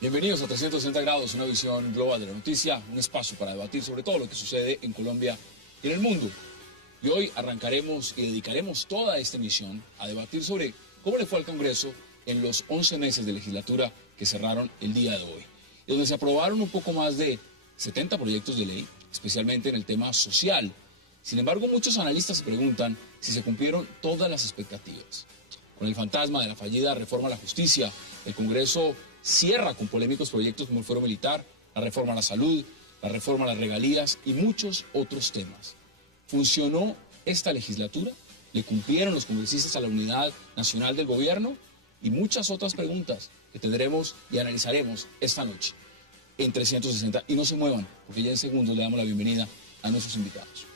Bienvenidos a 360 grados, una visión global de la noticia, un espacio para debatir sobre todo lo que sucede en Colombia y en el mundo. Y hoy arrancaremos y dedicaremos toda esta emisión a debatir sobre cómo le fue al Congreso en los 11 meses de legislatura que cerraron el día de hoy, y donde se aprobaron un poco más de 70 proyectos de ley, especialmente en el tema social. Sin embargo, muchos analistas se preguntan si se cumplieron todas las expectativas. Con el fantasma de la fallida reforma a la justicia, el Congreso cierra con polémicos proyectos como el fuero militar, la reforma a la salud, la reforma a las regalías y muchos otros temas. ¿Funcionó esta legislatura? ¿Le cumplieron los congresistas a la unidad nacional del gobierno? Y muchas otras preguntas que tendremos y analizaremos esta noche en 360. Y no se muevan, porque ya en segundos le damos la bienvenida a nuestros invitados.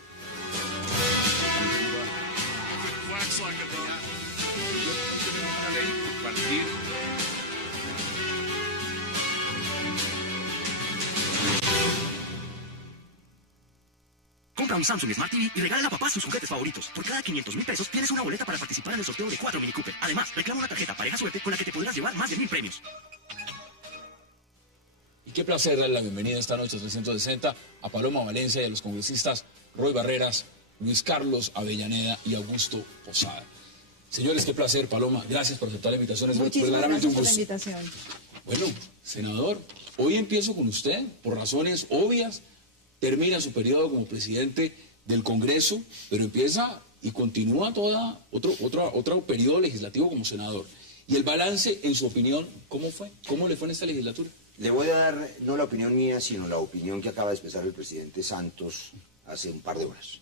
Compra un Samsung Smart TV y regala a papá sus juguetes favoritos. Por cada 500.000 pesos tienes una boleta para participar en el sorteo de 4 Mini Cooper. Además, reclama una tarjeta Pareja Suerte con la que te podrás llevar más de 1.000 premios. Y qué placer darle la bienvenida esta noche a 360 a Paloma Valencia y a los congresistas Roy Barreras, Luis Carlos Avellaneda y Augusto Posada. Señores, qué placer, Paloma. Gracias por aceptar la invitación. Muchísimas gracias por la invitación. Bueno, senador, hoy empiezo con usted por razones obvias. Termina su periodo como presidente del Congreso, pero empieza y continúa otro periodo legislativo como senador. Y el balance, en su opinión, ¿cómo fue? ¿Cómo le fue en esta legislatura? Le voy a dar no la opinión mía, sino la opinión que acaba de expresar el presidente Santos hace un par de horas.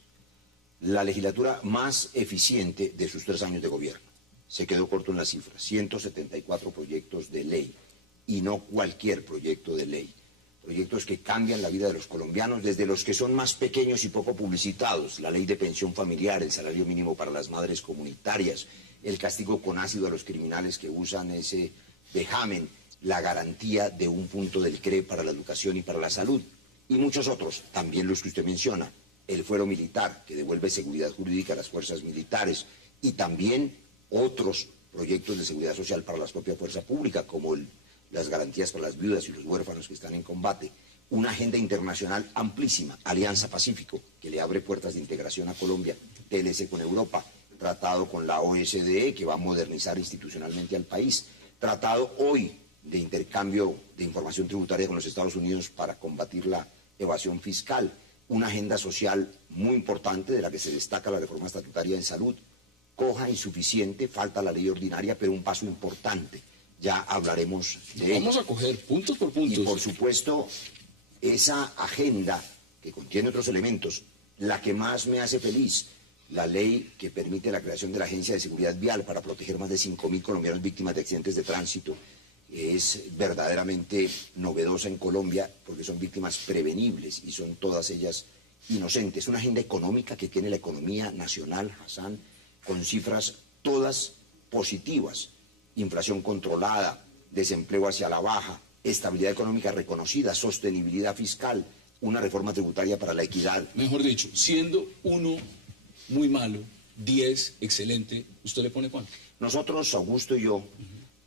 La legislatura más eficiente de sus 3 años de gobierno. Se quedó corto en las cifras. 174 proyectos de ley, y no cualquier proyecto de ley. Proyectos que cambian la vida de los colombianos, desde los que son más pequeños y poco publicitados, la ley de pensión familiar, el salario mínimo para las madres comunitarias, el castigo con ácido a los criminales que usan ese vejamen, la garantía de un punto del CRE para la educación y para la salud, y muchos otros, también los que usted menciona, el fuero militar, que devuelve seguridad jurídica a las fuerzas militares, y también otros proyectos de seguridad social para la propia fuerza pública, como las garantías para las viudas y los huérfanos que están en combate, una agenda internacional amplísima, Alianza Pacífico, que le abre puertas de integración a Colombia, TLC con Europa, tratado con la OSDE, que va a modernizar institucionalmente al país, tratado hoy de intercambio de información tributaria con los Estados Unidos para combatir la evasión fiscal, una agenda social muy importante de la que se destaca la reforma estatutaria en salud, coja insuficiente, falta la ley ordinaria, pero un paso importante. Ya hablaremos de ello. Vamos a coger puntos por puntos. Y por supuesto, esa agenda que contiene otros elementos, la que más me hace feliz, la ley que permite la creación de la Agencia de Seguridad Vial para proteger más de 5.000 colombianos víctimas de accidentes de tránsito, es verdaderamente novedosa en Colombia porque son víctimas prevenibles y son todas ellas inocentes. Una agenda económica que tiene la economía nacional, Hassan, con cifras todas positivas. Inflación controlada, desempleo hacia la baja, estabilidad económica reconocida, sostenibilidad fiscal, una reforma tributaria para la equidad. Mejor dicho, siendo 1 muy malo, 10 excelente, ¿usted le pone cuánto? Nosotros, Augusto y yo,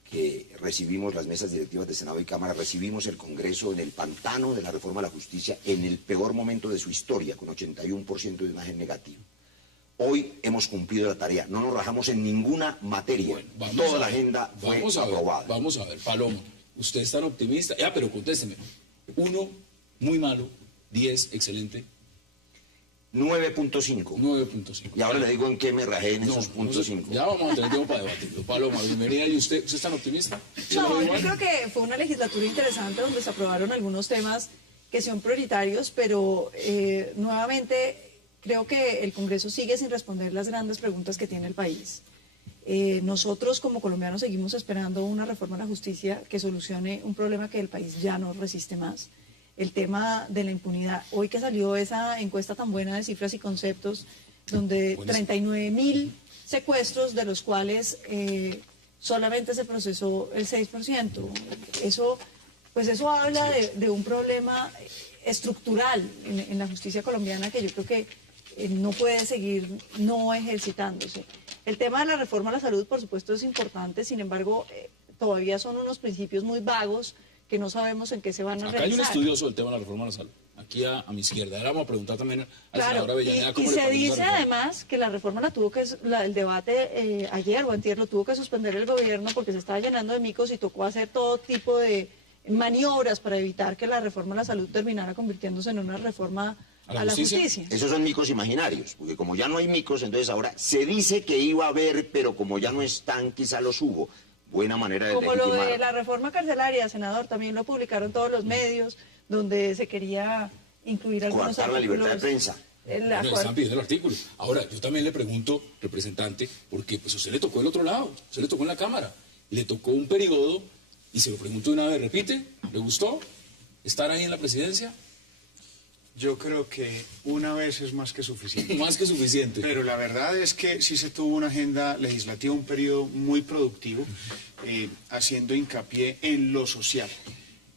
que recibimos las mesas directivas de Senado y Cámara, recibimos el Congreso en el pantano de la reforma a la justicia, en el peor momento de su historia, con 81% de imagen negativa. Hoy hemos cumplido la tarea, no nos rajamos en ninguna materia, Bueno, toda la agenda fue aprobada. Vamos a ver, Paloma, usted es tan optimista, pero contésteme, 1 muy malo, 10 excelente. 9.5. 9.5. Y ahora le digo en qué me rajé en esos puntos 5. Ya vamos a tener tiempo para debatirlo. Paloma, bienvenida. ¿Y usted es tan optimista? No, yo creo que fue una legislatura interesante donde se aprobaron algunos temas que son prioritarios, pero nuevamente creo que el Congreso sigue sin responder las grandes preguntas que tiene el país. Nosotros como colombianos seguimos esperando una reforma a la justicia que solucione un problema que el país ya no resiste más. El tema de la impunidad. Hoy que salió esa encuesta tan buena de cifras y conceptos, donde 39.000 secuestros, de los cuales solamente se procesó el 6%. Eso pues eso habla de un problema estructural en la justicia colombiana que yo creo que no puede seguir no ejercitándose. El tema de la reforma a la salud, por supuesto, es importante, sin embargo, todavía son unos principios muy vagos que no sabemos en qué se van a realizar. Acá hay un estudioso del tema de la reforma a la salud, aquí a mi izquierda. Ahora vamos a preguntar también al senador Avellaneda cómo y le se parece esa dice reforma. además que la reforma el debate ayer o antier lo tuvo que suspender el gobierno porque se estaba llenando de micos y tocó hacer todo tipo de maniobras para evitar que la reforma a la salud terminara convirtiéndose en una reforma a la justicia. Esos son micos imaginarios, porque como ya no hay micos, entonces ahora se dice que iba a haber, pero como ya no están, quizá los hubo. Buena manera de Como lo legitimar. de la reforma carcelaria, senador, también lo publicaron todos los medios, donde se quería incluir algunos Coartar la libertad de prensa. Bueno, están pidiendo el artículo. Ahora, yo también le pregunto, representante, porque pues a usted le tocó el otro lado, a usted le tocó en la Cámara, le tocó un periodo, y se lo pregunto de una vez, repite, ¿le gustó estar ahí en la presidencia? Yo creo que una vez es más que suficiente. Más que suficiente. Pero la verdad es que sí se tuvo una agenda legislativa, un periodo muy productivo, haciendo hincapié en lo social.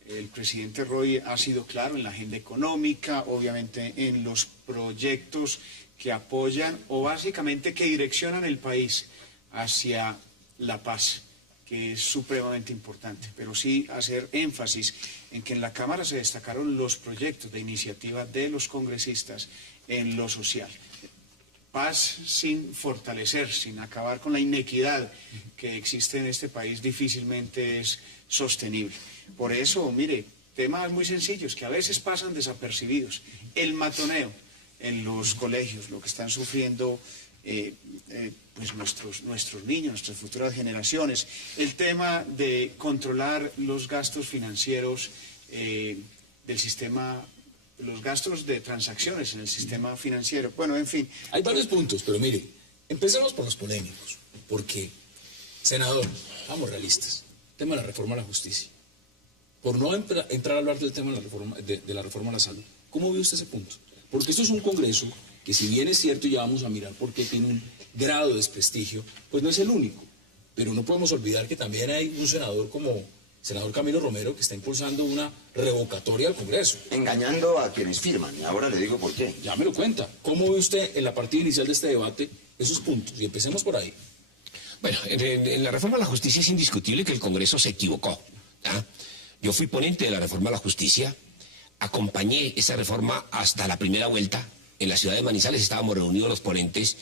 El presidente Roy ha sido claro en la agenda económica, obviamente en los proyectos que apoyan o básicamente que direccionan el país hacia la paz, que es supremamente importante, pero sí hacer énfasis en que en la Cámara se destacaron los proyectos de iniciativa de los congresistas en lo social. Paz sin fortalecer, sin acabar con la inequidad que existe en este país, difícilmente es sostenible. Por eso, mire, temas muy sencillos que a veces pasan desapercibidos. El matoneo en los colegios, lo que están sufriendo pues nuestros niños, nuestras futuras generaciones. El tema de controlar los gastos financieros del sistema, los gastos de transacciones en el sistema financiero. Bueno, en fin. Hay varios puntos, pero mire, empecemos por los polémicos, porque, senador, vamos realistas, el tema de la reforma a la justicia. Por no entrar a hablar del tema de la reforma a la salud, ¿cómo ve usted ese punto? Porque esto es un Congreso que, si bien es cierto, ya vamos a mirar por qué tiene un grado de desprestigio, pues no es el único. Pero no podemos olvidar que también hay un senador como el senador Camilo Romero que está impulsando una revocatoria al Congreso. Engañando a quienes firman, y ahora le digo por qué. Ya me lo cuenta. ¿Cómo ve usted en la partida inicial de este debate esos puntos? Y empecemos por ahí. Bueno, en la reforma a la justicia es indiscutible que el Congreso se equivocó. ¿Ah? Yo fui ponente de la reforma a la justicia, acompañé esa reforma hasta la primera vuelta. En la ciudad de Manizales estábamos reunidos los ponentes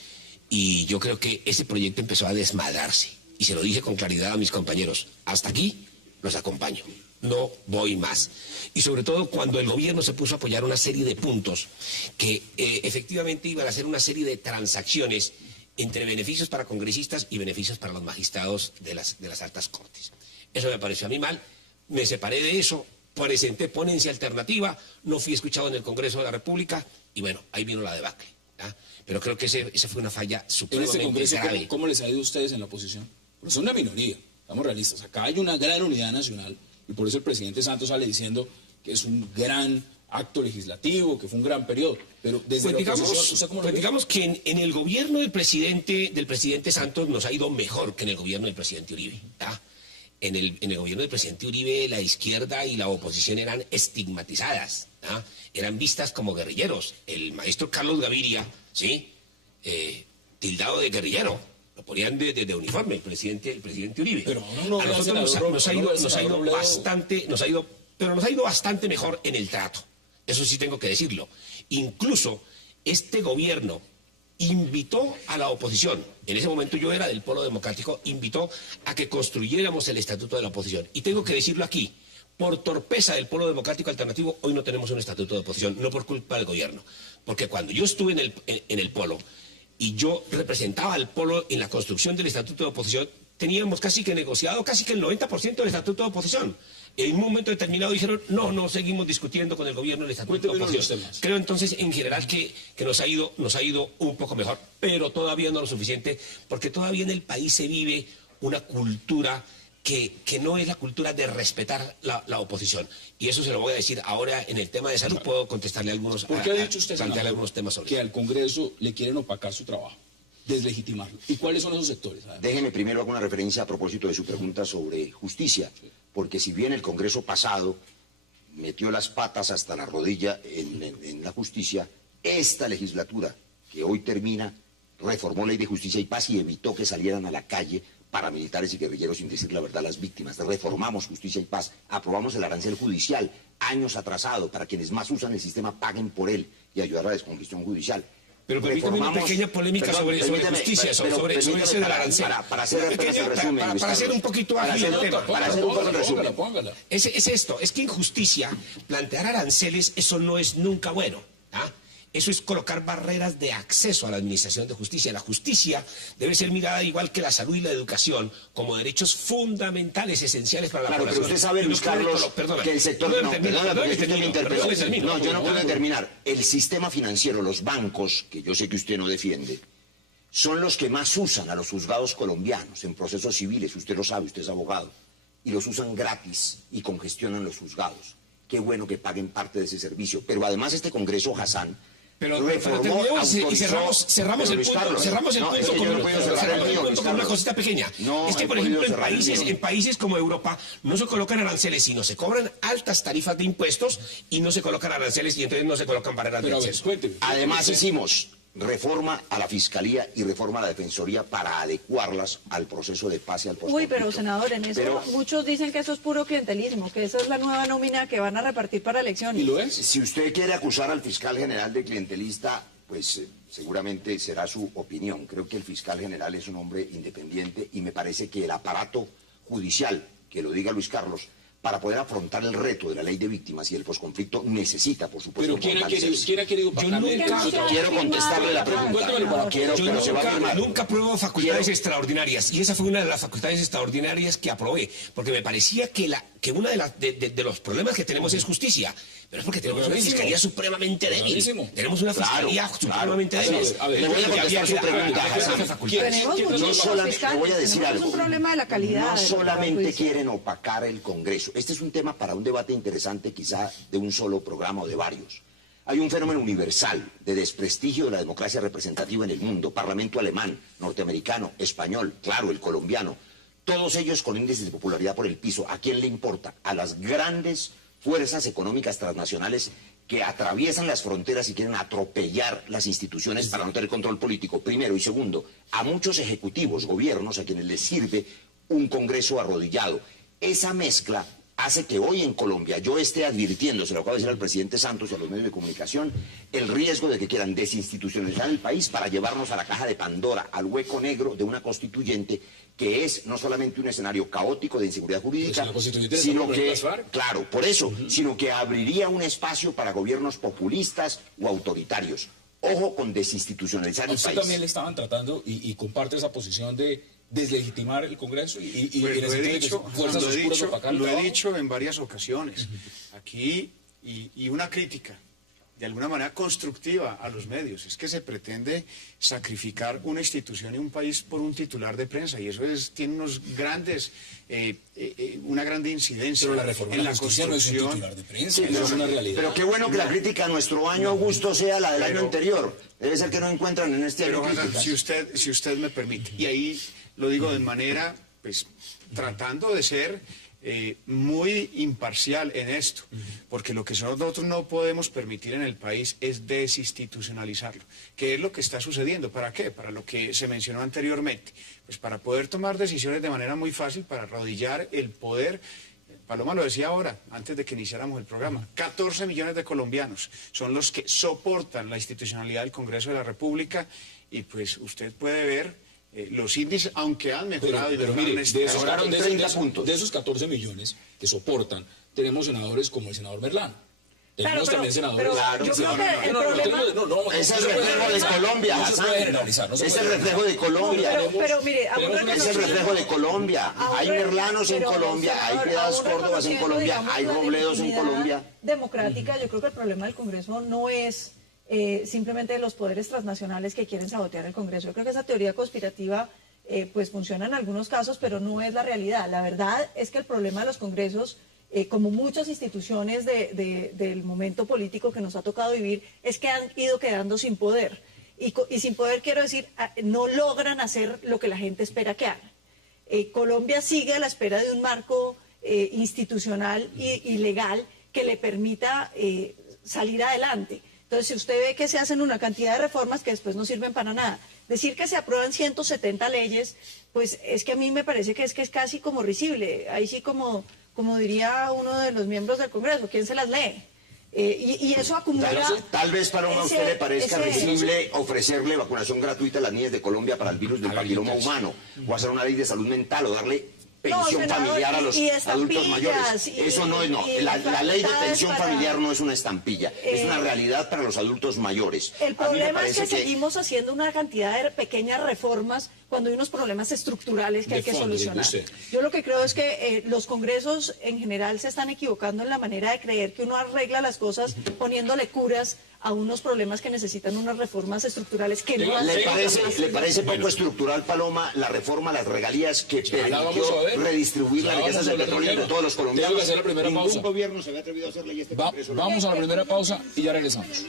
y yo creo que ese proyecto empezó a desmadrarse. Y se lo dije con claridad a mis compañeros, hasta aquí los acompaño, no voy más. Y sobre todo cuando el gobierno se puso a apoyar una serie de puntos que efectivamente iban a ser una serie de transacciones entre beneficios para congresistas y beneficios para los magistrados de las altas cortes. Eso me pareció a mí mal, me separé de eso, presenté ponencia alternativa, no fui escuchado en el Congreso de la República y bueno, ahí vino la debacle. ¿Ah? Pero creo que esa fue una falla En supremamente este Congreso, grave. ¿cómo les ha ido a ustedes en la oposición? Porque son una minoría, estamos realistas. Acá hay una gran unidad nacional y por eso el presidente Santos sale diciendo que es un gran acto legislativo, que fue un gran periodo. Pero desde Pues la oposición, ¿usted cómo lo ve? digamos que en el gobierno del presidente Santos nos ha ido mejor que en el gobierno del presidente Uribe. ¿Ah? En el gobierno del presidente Uribe la izquierda y la oposición eran estigmatizadas, ¿ah? Eran vistas como guerrilleros. El maestro Carlos Gaviria, ¿sí? Tildado de guerrillero. Lo ponían de uniforme el presidente Uribe. Pero ahora no a ve al nosotros senador nos ha ido Robledo. bastante, pero nos ha ido bastante mejor en el trato. Eso sí tengo que decirlo. Incluso este gobierno invitó a la oposición, en ese momento yo era del Polo Democrático, invitó a que construyéramos el estatuto de la oposición. Y tengo que decirlo aquí, por torpeza del Polo Democrático Alternativo, hoy no tenemos un estatuto de oposición, no por culpa del gobierno. Porque cuando yo estuve en el Polo y yo representaba al Polo en la construcción del estatuto de oposición, teníamos casi que negociado casi que el 90% del estatuto de oposición. En un momento determinado dijeron, no seguimos discutiendo con el gobierno el estatuto de Cuénteme los oposición. temas. Creo entonces en general que nos ha ido un poco mejor, pero todavía no lo suficiente, porque todavía en el país se vive una cultura que no es la cultura de respetar la oposición. Y eso se lo voy a decir ahora en el tema de salud, puedo contestarle algunos, ¿Por qué ha dicho usted, plantearle senador, algunos temas sobre que eso. al Congreso le quieren opacar su trabajo? deslegitimarlo. ¿Y cuáles son esos sectores? Déjeme primero alguna referencia a propósito de su pregunta sobre justicia, porque si bien el Congreso pasado metió las patas hasta la rodilla en la justicia, esta legislatura que hoy termina reformó Ley de Justicia y Paz y evitó que salieran a la calle paramilitares y guerrilleros sin decir la verdad a las víctimas. Reformamos Justicia y Paz, aprobamos el arancel judicial, años atrasado, para quienes más usan el sistema paguen por él y ayudar a la descongestión judicial. Pero permítame una pequeña polémica sobre justicia, sobre ese del arancel. Para hacer un poquito ágil el tema. Para hacer un poco el resumen. Es esto, es que en justicia plantear aranceles, eso no es nunca bueno. ¿Ah? Eso es colocar barreras de acceso a la administración de justicia. La justicia debe ser mirada igual que la salud y la educación como derechos fundamentales, esenciales para la población. Pero usted sabe, Luis Carlos, que el sector... No, yo no puedo terminar. El sistema financiero, los bancos, que yo sé que usted no defiende, son los que más usan a los juzgados colombianos en procesos civiles. Usted lo sabe, usted es abogado. Y los usan gratis y congestionan los juzgados. Qué bueno que paguen parte de ese servicio. Pero además este Congreso, Hassan, pero cerramos el punto con una cosita pequeña. Es que, por ejemplo, en países como Europa no se colocan aranceles, sino se cobran altas tarifas de impuestos y no se colocan aranceles y entonces no se colocan barreras de acceso. Además hicimos reforma a la Fiscalía y reforma a la Defensoría para adecuarlas al proceso de paz y al postconflicto. Uy, pero senador, en eso muchos dicen que eso es puro clientelismo, que esa es la nueva nómina que van a repartir para elecciones. ¿Y lo es? Si usted quiere acusar al fiscal general de clientelista, pues seguramente será su opinión. Creo que el fiscal general es un hombre independiente y me parece que el aparato judicial, que lo diga Luis Carlos, para poder afrontar el reto de la ley de víctimas y el posconflicto necesita, por supuesto, ¿Pero quién ha querido quiero contestarle la pregunta. Nunca apruebo facultades extraordinarias y esa fue una de las facultades extraordinarias que aprobé, porque me parecía que uno de los problemas que tenemos es justicia, pero es porque tenemos una fiscalía supremamente débil. Tenemos una fiscalía supremamente débil. Le voy a contestar su pregunta. Le voy a decir algo. Es un problema de la calidad. No solamente quieren opacar el Congreso. Este es un tema para un debate interesante, quizá de un solo programa o de varios. Hay un fenómeno universal de desprestigio de la democracia representativa en el mundo. Parlamento alemán, norteamericano, español, claro, el colombiano. Todos ellos con índices de popularidad por el piso. ¿A quién le importa? A las grandes fuerzas económicas transnacionales que atraviesan las fronteras y quieren atropellar las instituciones para no tener control político, primero. Y segundo, a muchos ejecutivos, gobiernos, a quienes les sirve un Congreso arrodillado. Esa mezcla hace que hoy en Colombia yo esté advirtiendo, se lo acabo de decir al presidente Santos y a los medios de comunicación, el riesgo de que quieran desinstitucionalizar el país para llevarnos a la caja de Pandora, al hueco negro de una constituyente que es no solamente un escenario caótico de inseguridad jurídica, sino que, claro, por eso, sino que abriría un espacio para gobiernos populistas o autoritarios. Ojo con desinstitucionalizar el país. Usted también le estaban tratando y comparte esa posición de deslegitimar el Congreso lo he dicho en varias ocasiones aquí y una crítica de alguna manera constructiva a los medios es que se pretende sacrificar una institución y un país por un titular de prensa y eso tiene unos grandes una grande incidencia. Pero la reforma en la Constitución no es un titular de prensa, sí, es una realidad. Pero qué bueno que la crítica a nuestro año augusto sea la del año anterior. Debe ser que no encuentran en este año críticas. Si usted me permite, y ahí lo digo de manera, pues, tratando de ser muy imparcial en esto, porque lo que nosotros no podemos permitir en el país es desinstitucionalizarlo. ¿Qué es lo que está sucediendo? ¿Para qué? Para lo que se mencionó anteriormente. Pues para poder tomar decisiones de manera muy fácil, para arrodillar el poder. Paloma lo decía ahora, antes de que iniciáramos el programa, 14 millones de colombianos son los que soportan la institucionalidad del Congreso de la República y pues usted puede ver los índices, aunque han mejorado pero mire, de esos 14 millones que soportan, tenemos senadores como el senador Merlán. Tenemos también senadores. Yo creo que el problema es el reflejo de Colombia. No se puede generalizar. Es el reflejo de Colombia. Pero mire, es el reflejo de Colombia. Hay Merlanos en Colombia, hay Piedad Córdobas en Colombia, hay Robledos en Colombia. Democrática, yo creo que el problema del Congreso no es simplemente los poderes transnacionales que quieren sabotear el Congreso. Yo creo que esa teoría conspirativa pues funciona en algunos casos, pero no es la realidad. La verdad es que el problema de los congresos, como muchas instituciones del momento político que nos ha tocado vivir, es que han ido quedando sin poder. y sin poder quiero decir, no logran hacer lo que la gente espera que hagan. Colombia sigue a la espera de un marco institucional y legal que le permita salir adelante. Entonces, si usted ve que se hacen una cantidad de reformas que después no sirven para nada, decir que se aprueban 170 leyes, pues es que a mí me parece que es casi como risible. Ahí sí como diría uno de los miembros del Congreso, ¿quién se las lee? Y eso acumula... Tal vez para a usted le parezca risible ofrecerle vacunación gratuita a las niñas de Colombia para el virus del papiloma humano, o hacer una ley de salud mental, o darle pensión familiar a los adultos mayores. Eso no es, la ley de pensión familiar no es una estampilla, es una realidad para los adultos mayores. El problema es que seguimos haciendo una cantidad de pequeñas reformas cuando hay unos problemas estructurales que hay que solucionar. Yo lo que creo es que los congresos en general se están equivocando en la manera de creer que uno arregla las cosas poniéndole curas a unos problemas que necesitan unas reformas estructurales que no ¿Le parece poco estructural, Paloma, la reforma a las regalías que permitió redistribuir las riquezas del petróleo entre todos los colombianos? Tengo que hacer la primera pausa. Ningún gobierno se había atrevido a hacerle y este Congreso. Vamos a la primera pausa y ya regresamos.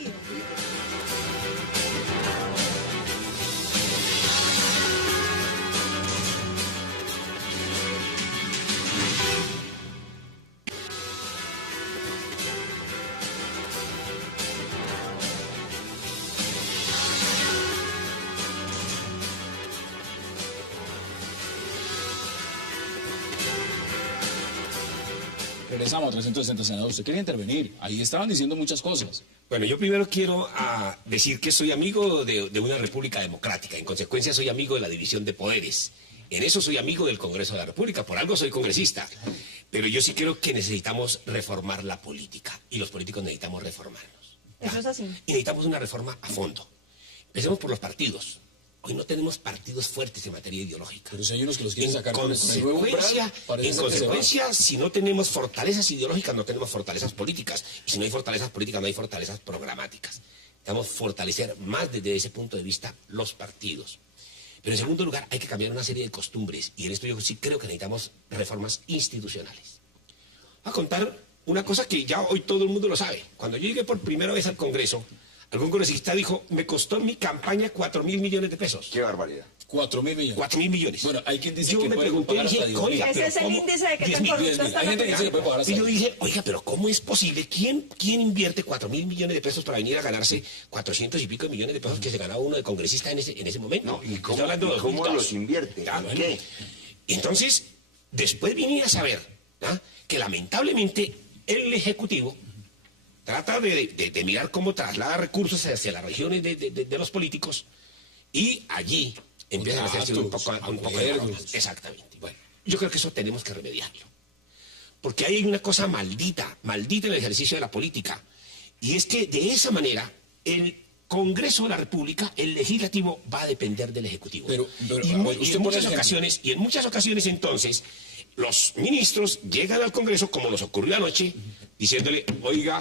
Regresamos a 360 Senador. Usted quería intervenir. Ahí estaban diciendo muchas cosas. Bueno, yo primero quiero decir que soy amigo de una república democrática. En consecuencia, soy amigo de la división de poderes. En eso soy amigo del Congreso de la República. Por algo soy congresista. Pero yo sí creo que necesitamos reformar la política. Y los políticos necesitamos reformarnos. Eso es así. Y necesitamos una reforma a fondo. Empecemos por los partidos. Hoy no tenemos partidos fuertes en materia ideológica. Pero si hay unos que los quieren sacar con el nuevo Umbral, en consecuencia, si no tenemos fortalezas ideológicas, no tenemos fortalezas políticas. Y si no hay fortalezas políticas, no hay fortalezas programáticas. Necesitamos fortalecer más desde ese punto de vista los partidos. Pero en segundo lugar, hay que cambiar una serie de costumbres. Y en esto yo sí creo que necesitamos reformas institucionales. Voy a contar una cosa que ya hoy todo el mundo lo sabe. Cuando yo llegué por primera vez al Congreso, algún congresista dijo, me costó mi campaña 4.000 millones de pesos. ¡Qué barbaridad! 4.000 millones. 4.000 millones. Bueno, hay quien dice yo que me puede pregunté, pagar hasta 10.000. oiga, ese es el índice de que tan corrupto está Hay gente que dice que puede pagar hasta Y yo dije, oiga, pero ¿cómo es posible? ¿Quién invierte 4.000 millones de pesos para venir a ganarse 400 y pico de millones de pesos que se ganaba uno de congresista en ese momento? No, ¿y Estoy hablando de cómo 2002. los invierte? Ya, ¿En qué? Entonces, después vine a saber que lamentablemente el Ejecutivo trata de mirar cómo traslada recursos hacia las regiones de los políticos y allí empiezan a hacerse un poco de bromas. Exactamente. Bueno, yo creo que eso tenemos que remediarlo. Porque hay una cosa maldita en el ejercicio de la política. Y es que de esa manera el Congreso de la República, el Legislativo, va a depender del Ejecutivo. Y en muchas ocasiones entonces los ministros llegan al Congreso, como nos ocurrió anoche, diciéndole, oiga,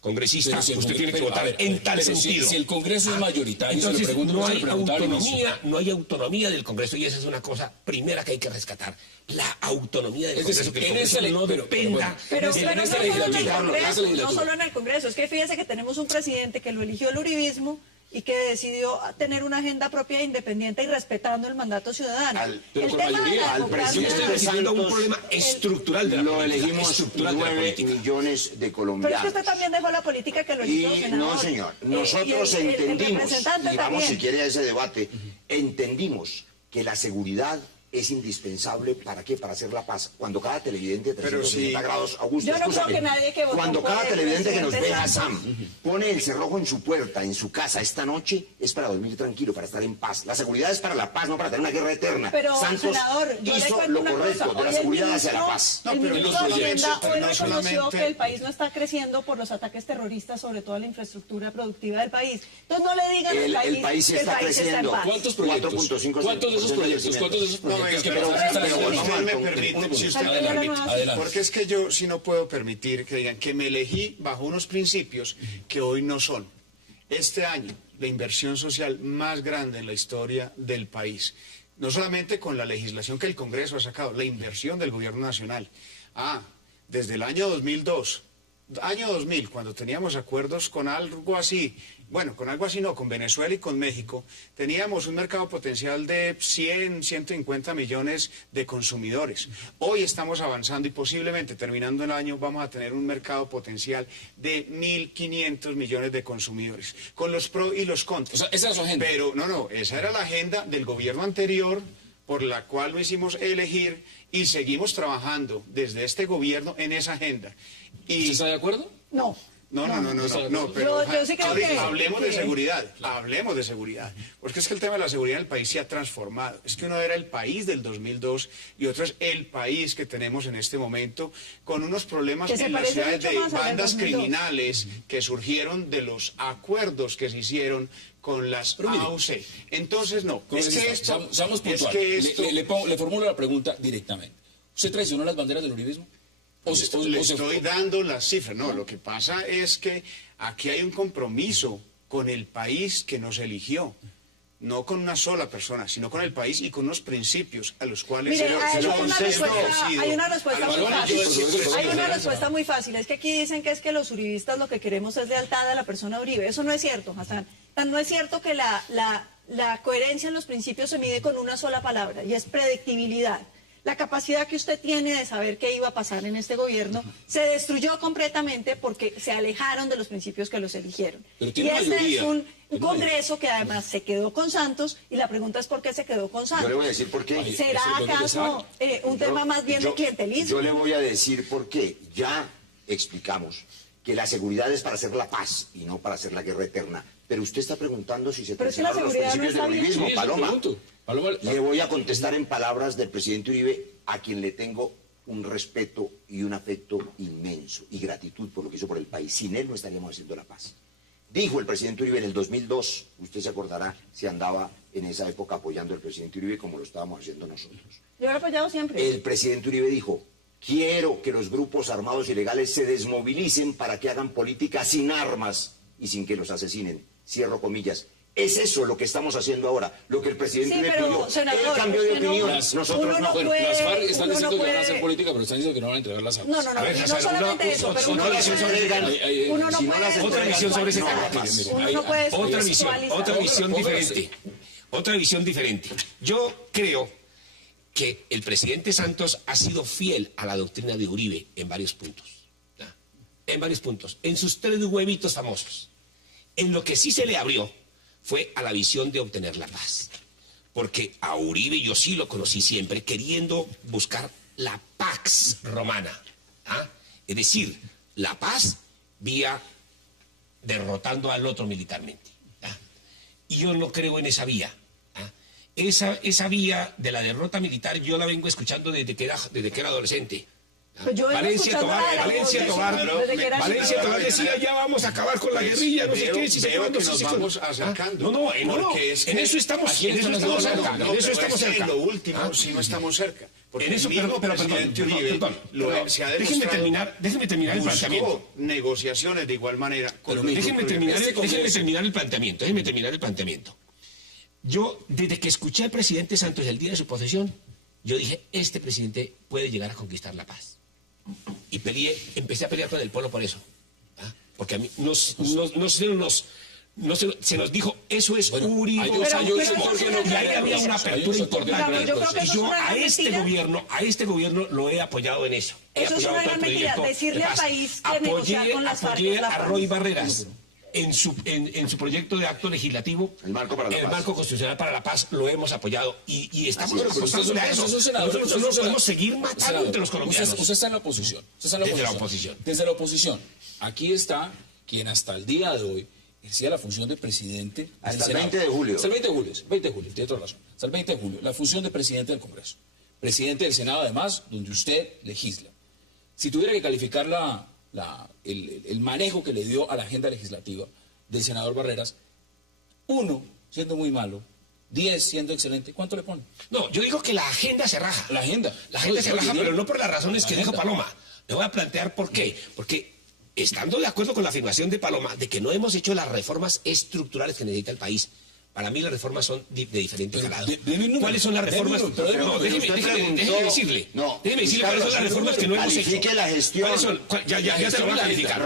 congresista, usted tiene que votar en tal sentido. Si el Congreso es mayoritario, entonces no hay autonomía del Congreso, y esa es una cosa primera que hay que rescatar. La autonomía del Congreso, que el Congreso no dependa pero no solo en el Congreso, es que fíjese que tenemos un presidente que lo eligió el uribismo y que decidió tener una agenda propia independiente y respetando el mandato ciudadano. Pero por mayoría, al presidente Santos un problema estructural de la lo elegimos 9 millones de colombianos. Pero es que usted también dejó la política que lo eligió, senador. No, señor. Nosotros entendimos, y vamos si quiere a ese debate, entendimos que la seguridad es indispensable, ¿para qué? Para hacer la paz. Cuando cada televidente de 360 grados, Augusto, yo no creo que nadie que votó cuando cada televidente que nos ve a Santos Sam pone el cerrojo en su puerta, en su casa esta noche, es para dormir tranquilo, para estar en paz. La seguridad es para la paz, no para tener una guerra eterna. Pero, Santos senador, yo hizo le cuento lo una correcto, cosa. de la seguridad hacia la paz. El ministro de Hacienda hoy no reconoció solamente... que el país no está creciendo por los ataques terroristas, sobre todo a la infraestructura productiva del país. Entonces no le digan el país que el está país está en creciendo. paz. ¿Cuántos proyectos? 4.5%. ¿Cuántos de esos proyectos? Si usted me permite, porque es que yo sí no puedo permitir que digan que me elegí bajo unos principios que hoy no son. Este año, la inversión social más grande en la historia del país, no solamente con la legislación que el Congreso ha sacado, la inversión del gobierno nacional. Desde el año 2002 año 2000, cuando teníamos acuerdos con algo así, bueno, con algo así no, con Venezuela y con México, teníamos un mercado potencial de 100, 150 millones de consumidores. Hoy estamos avanzando y posiblemente terminando el año vamos a tener un mercado potencial de 1.500 millones de consumidores, con los pros y los contras. O sea, esa es su agenda. Pero no, esa era la agenda del gobierno anterior, por la cual lo hicimos elegir y seguimos trabajando desde este gobierno en esa agenda. ¿Usted está de acuerdo? No. No, pero Yo sí creo que... hablemos de seguridad, porque es que el tema de la seguridad en el país se ha transformado. Es que uno era el país del 2002 y otro es el país que tenemos en este momento, con unos problemas Que se en las parece ciudades mucho de más al del bandas 2002. criminales que surgieron de los acuerdos que se hicieron con las Pero mire, AUC. Entonces, no, es que esto... Seamos es puntuales. que esto... Le formulo la pregunta directamente. ¿Usted traicionó las banderas del uribismo? Le estoy dando las cifras. No, lo que pasa es que aquí hay un compromiso con el país que nos eligió. No con una sola persona, sino con el país y con unos principios a los cuales... Mire, hay yo una he respuesta obedecido. muy fácil. Hay Hay una respuesta muy fácil. Es que aquí dicen que es que los uribistas lo que queremos es lealtad a la persona Uribe. Eso no es cierto, Hassan. No es cierto que la coherencia en los principios se mide con una sola palabra, y es predictibilidad. La capacidad que usted tiene de saber qué iba a pasar en este gobierno se destruyó completamente porque se alejaron de los principios que los eligieron. Pero Y tiene este mayoría. es un Congreso que además se quedó con Santos, y la pregunta es por qué se quedó con Santos. Yo le voy a decir por qué. ¿Será Eso es lo que acaso un tema más bien de clientelismo? Yo le voy a decir por qué. Ya explicamos que la seguridad es para hacer la paz y no para hacer la guerra eterna. Pero usted está preguntando si se Pero es que la traicionaron los seguridad no principios está del bien. uribismo, Sí, eso Paloma. pregunto. Paloma, Le voy a contestar en palabras del presidente Uribe, a quien le tengo un respeto y un afecto inmenso y gratitud por lo que hizo por el país. Sin él no estaríamos haciendo la paz. Dijo el presidente Uribe en el 2002, usted se acordará si andaba en esa época apoyando al presidente Uribe como lo estábamos haciendo nosotros. Yo lo he apoyado siempre. El presidente Uribe dijo, quiero que los grupos armados ilegales se desmovilicen para que hagan política sin armas y sin que los asesinen. Cierro comillas. Es eso lo que estamos haciendo ahora, lo que el presidente Sí, Uribe pero, pidió. senador, Él cambió de usted no- opinión, Las- nosotros uno no. no Bueno, puede- las FARC están uno diciendo no que van a puede- hacer política, pero están diciendo que no van a entregar las armas. No, A ver, no Hassan, solamente eso, pero uno no las puede... entregan, Uno no si no puede las Otra visión sobre ese descontextualizar. tema. paz. Uno no puede Otra descontextualizar. visión diferente. Otra visión diferente. Yo creo que el presidente Santos ha sido fiel a la doctrina de Uribe en varios puntos. ¿Ya? En varios puntos. En sus 3 huevitos famosos. En lo que sí se le abrió fue a la visión de obtener la paz. Porque a Uribe yo sí lo conocí siempre queriendo buscar la pax romana. ¿Ah? Es decir, la paz vía derrotando al otro militarmente. ¿Ah? Y yo no creo en esa vía. ¿Ah? Esa vía de la derrota militar yo la vengo escuchando desde que era adolescente. ¿Ah? Pues yo vengo Valencia escuchándola Tobar, de la Valencia voz de Tobar, su- desde que era Valencia chiquita. Tobar decía, ya vamos a acabar con la guerrilla, no sé qué, si se Veo cuándo, que si nos se vamos cuándo. acercando. No, Porque es que en eso estamos, aquí en eso estamos cerca, en eso pero estamos es que cerca. En lo último ¿Ah? sí no estamos cerca. Porque En eso, el mismo pero presidente Uribe se ha déjenme demostrado terminar el buscó planteamiento. negociaciones de igual manera. Con mire, el grupo Uribe. Déjenme terminar el planteamiento. Yo, desde que escuché al presidente Santos el día de su posesión, yo dije, este presidente puede llegar a conquistar la paz. Y empecé a pelear con el pueblo por eso. ¿Ah? Porque a mí se nos dijo, eso es Uribe. Y ahí había una apertura importante. Yo creo que eso es Yo una gran mentira. a este gobierno lo he apoyado en eso. He Eso es apoyado una todo el gran mentira, proyecto decirle de al paz. país que negociar con las FARC Apoyé es la a paz. Roy Barreras en su proyecto de acto legislativo. El marco para la paz. Marco constitucional para la paz lo hemos apoyado y estamos Pero usted apostándole a eso. es un senador, Nosotros usted es un no senador. podemos seguir matando entre los colombianos. Usted está en la oposición. Usted está en Desde la oposición. Desde la oposición. Aquí está quien hasta el día de hoy ejercía la función de presidente. Hasta del el 20 Senado. de julio. Hasta el 20 de julio, 20 de julio, tiene toda razón. Hasta el 20 de julio, la función de presidente del Congreso. Presidente del Senado, además, donde usted legisla. Si tuviera que calificar el manejo que le dio a la agenda legislativa del senador Barreras, 1 siendo muy malo, 10 siendo excelente, ¿cuánto le pone? No, yo digo que la agenda se raja. La agenda. La agenda se raja, Oye, pero no por las razones la que dijo agenda. Paloma. Le voy a plantear por qué. Porque estando de acuerdo con la afirmación de Paloma de que no hemos hecho las reformas estructurales que necesita el país Para mí las reformas son de diferente calado. ¿Cuáles son las reformas? Déjeme decirle. Déjeme decirle cuáles son las reformas que no hemos hecho. Califique la gestión. ¿Cuáles son? Ya te lo voy a calificar.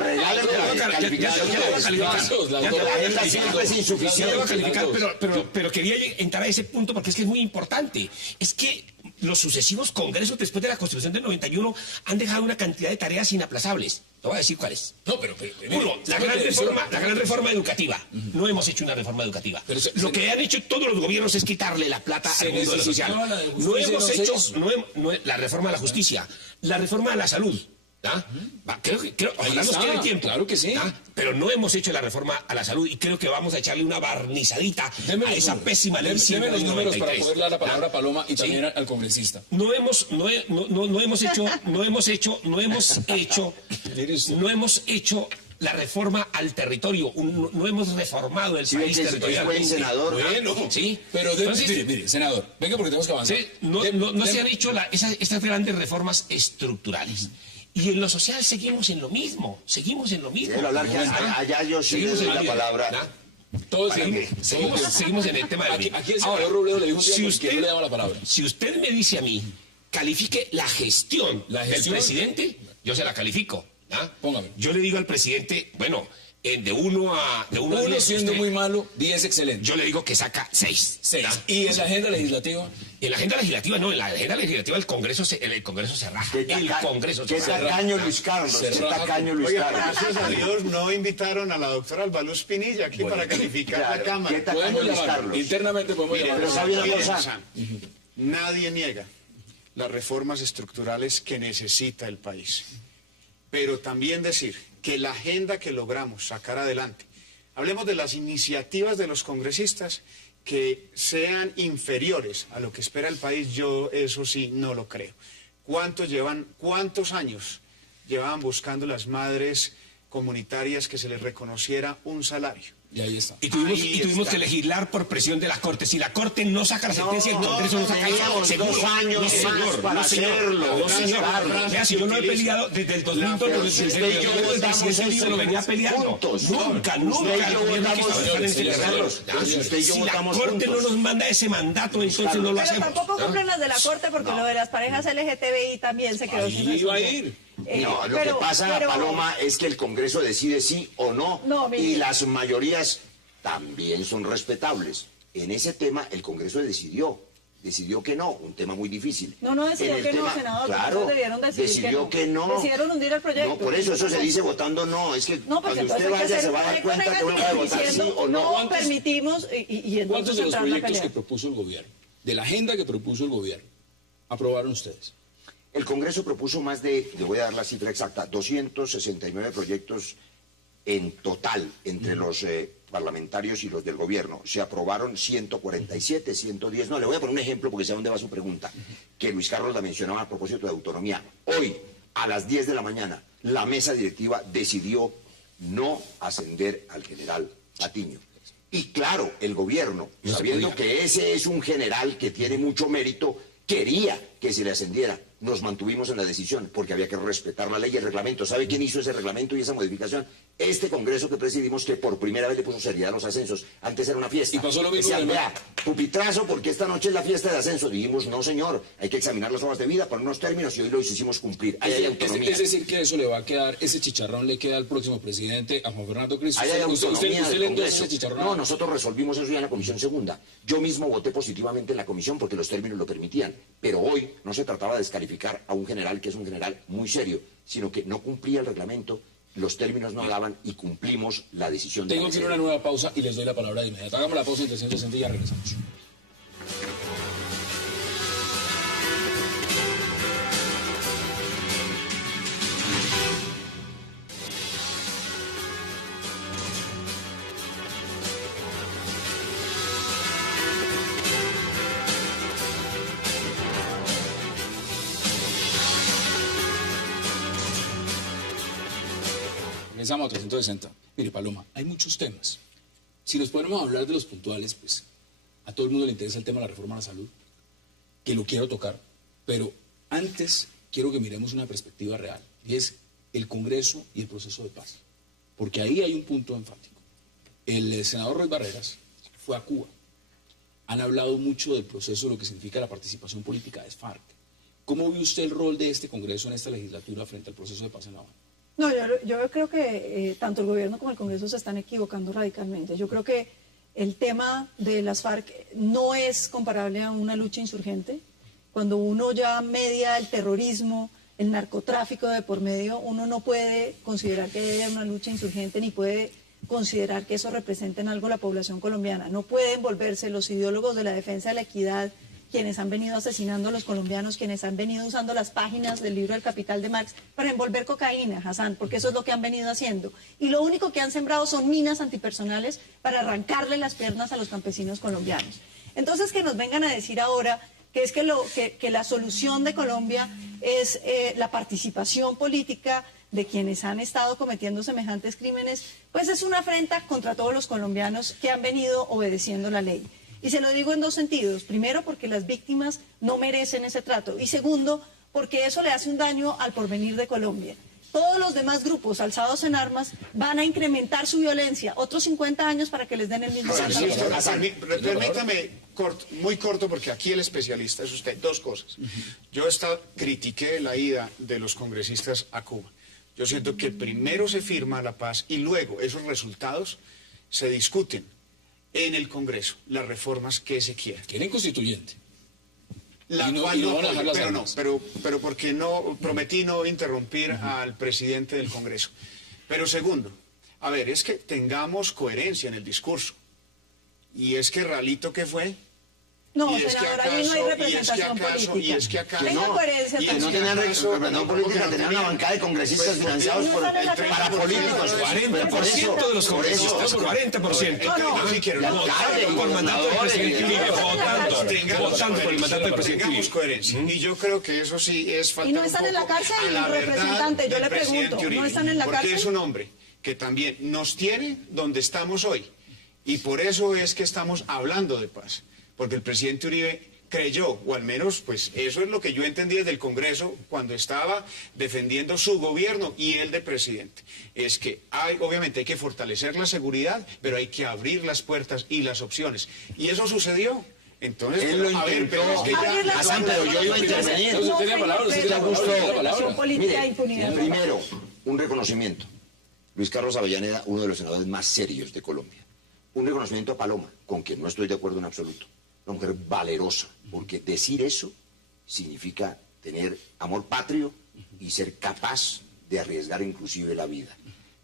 Pero quería entrar a ese punto porque es que es muy importante. Es que los sucesivos congresos después de la Constitución del 91 han dejado una cantidad de tareas inaplazables. Te voy a decir cuáles. No, pero uno, la gran reforma educativa. No hemos hecho una reforma educativa. Lo que han hecho todos los gobiernos es quitarle la plata al mundo de lo social. No hemos hecho la reforma de la justicia, la reforma de la salud. Ojalá nos quede tiempo. Claro que sí. Pero no hemos hecho la reforma a la salud y creo que vamos a echarle una barnizadita a esa pésima ley. Deme los números para poder dar la palabra a Paloma y también al congresista. No hemos hecho la reforma al territorio, no hemos reformado el país territorialmente. Senador. Bueno, sí, pero mire, senador, venga porque tenemos que avanzar. No se han hecho estas grandes reformas estructurales. Y en lo social seguimos en lo mismo. Allá yo sí le doy la palabra. Todos seguimos en el tema de la aquí el senador Robledo le dijo un día que no le daba la palabra. Si usted me dice a mí, califique la gestión del presidente, yo se la califico. Póngame. Yo le digo al presidente, bueno, de 1 a 10. Siendo muy malo, 10 excelente. Yo le digo que saca 6. ¿Y en la agenda legislativa? En la agenda legislativa no, en la agenda legislativa el Congreso se raja. Qué tacaño Luis Carlos, qué tacaño Luis Carlos. Gracias a Dios no invitaron a la doctora Albaluz Pinilla aquí para calificar la Cámara. Qué tacaño Luis Carlos. Internamente podemos llamar. Pero sabe una cosa. Nadie niega las reformas estructurales que necesita el país. Pero también decir que la agenda que logramos sacar adelante, hablemos de las iniciativas de los congresistas que sean inferiores a lo que espera el país, yo eso sí no lo creo. ¿Cuántos años llevaban buscando las madres comunitarias que se les reconociera un salario? Y ahí está. Y tuvimos que legislar por presión de la Corte. Si la Corte no saca la sentencia, el Congreso no saca eso. 2 años más para hacerlo. No, señor. Vea, si yo no he peleado desde el 2002, desde el presidente lo venía peleando. Nunca. Si la Corte no nos manda ese mandato, entonces no lo hacemos. Pero tampoco cumplen las de la Corte porque lo de las parejas LGTBI también se quedó sin iba a ir. No, lo que pasa, Paloma, es que el Congreso decide sí o no, y las mayorías también son respetables. En ese tema el Congreso decidió que no, un tema muy difícil. No decidió que no, senador. Claro, debieron decidir que no. Decidieron hundir el proyecto. No, por eso se dice votando no. Es que cuando usted vaya se va a dar cuenta que uno va a votar sí o no. No permitimos y ¿Cuántos de los proyectos que propuso el gobierno, de la agenda que propuso el gobierno, aprobaron ustedes? El Congreso propuso más de, le voy a dar la cifra exacta, 269 proyectos en total entre los parlamentarios y los del gobierno. Se aprobaron 147, 110. No, le voy a poner un ejemplo porque sé dónde va su pregunta, que Luis Carlos la mencionaba a propósito de autonomía. Hoy, a las 10 de la mañana, la mesa directiva decidió no ascender al general Patiño. Y claro, el gobierno, sabiendo que ese es un general que tiene mucho mérito, quería que se le ascendiera. Nos mantuvimos en la decisión porque había que respetar la ley y el reglamento. ¿Sabe quién hizo ese reglamento y esa modificación? Este Congreso que presidimos, que por primera vez le puso seriedad a los ascensos. Antes era una fiesta. Y pasó lo mismo. Decían, vea, pupitrazo porque esta noche es la fiesta de ascenso. Dijimos, no señor, hay que examinar las hojas de vida, poner unos términos y hoy lo hicimos cumplir. Ahí hay autonomía. Es decir, que eso le va a quedar, ese chicharrón le queda al próximo presidente, a Juan Fernando Cristo. Ahí hay autonomía ¿Usted del le Congreso. ese chicharrón? No, nosotros resolvimos eso ya en la Comisión Segunda. Yo mismo voté positivamente en la Comisión porque los términos lo permitían. Pero hoy no se trataba de descalificar a un general que es un general muy serio, sino que no cumplía el reglamento, los términos no daban y cumplimos la decisión de la Tengo que ir a una nueva pausa y les doy la palabra de inmediato. Hagamos la pausa en 360 y ya regresamos. Regresamos a 360. Mire, Paloma, hay muchos temas. Si nos ponemos a hablar de los puntuales, pues a todo el mundo le interesa el tema de la reforma a la salud, que lo quiero tocar, pero antes quiero que miremos una perspectiva real, y es el Congreso y el proceso de paz, porque ahí hay un punto enfático. El senador Roy Barreras fue a Cuba han hablado mucho del proceso de lo que significa la participación política de FARC. ¿Cómo ve usted el rol de este Congreso en esta legislatura frente al proceso de paz en La Habana? No, yo creo que tanto el gobierno como el Congreso se están equivocando radicalmente. Yo creo que el tema de las FARC no es comparable a una lucha insurgente. Cuando uno ya media el terrorismo, el narcotráfico de por medio, uno no puede considerar que haya una lucha insurgente ni puede considerar que eso represente en algo la población colombiana. No pueden volverse los ideólogos de la defensa de la equidad quienes han venido asesinando a los colombianos, quienes han venido usando las páginas del libro El Capital de Marx para envolver cocaína, Hassan, porque eso es lo que han venido haciendo. Y lo único que han sembrado son minas antipersonales para arrancarle las piernas a los campesinos colombianos. Entonces, que nos vengan a decir ahora que es que la solución de Colombia es la participación política de quienes han estado cometiendo semejantes crímenes, pues es una afrenta contra todos los colombianos que han venido obedeciendo la ley. Y se lo digo en dos sentidos. Primero, porque las víctimas no merecen ese trato. Y segundo, porque eso le hace un daño al porvenir de Colombia. Todos los demás grupos alzados en armas van a incrementar su violencia. Otros 50 años para que les den el mismo tratamiento. Permítame, muy corto, porque aquí el especialista es usted. Dos cosas. Yo critiqué la ida de los congresistas a Cuba. Yo siento que primero se firma la paz y luego esos resultados se discuten en el Congreso, las reformas que se quieran. Quieren constituyente. Pero porque no prometí no interrumpir al presidente del Congreso. Pero segundo, a ver, es que tengamos coherencia en el discurso. Y es que Ralito, ¿qué fue? No, senador, ahí no hay representación política. Y es que acaso... Tenga coherencia. Que no tenían representación política, tenían una bancada de congresistas financiados para políticos. 40% de los congresistas, 40%. Votaron por mandato del presidente Uribe, votando por el mandato del presidente Uribe. Tengamos coherencia. Y yo creo que eso sí es falta. Y no están en la cárcel los representantes, yo le pregunto, ¿no están en la cárcel? Porque es un hombre que también nos tiene donde estamos hoy. Y por eso es que estamos hablando de paz. Porque el presidente Uribe creyó, o al menos pues eso es lo que yo entendí desde el Congreso cuando estaba defendiendo su gobierno y el de presidente. Es que obviamente hay que fortalecer la seguridad, pero hay que abrir las puertas y las opciones. Y eso sucedió. Entonces, él lo intentó. Hassan, pero yo iba a intervenir. Mire, primero, un reconocimiento. Luis Carlos Avellaneda, uno de los senadores más serios de Colombia. Un reconocimiento a Paloma, con quien no estoy de acuerdo en absoluto. Una mujer valerosa, porque decir eso significa tener amor patrio y ser capaz de arriesgar inclusive la vida.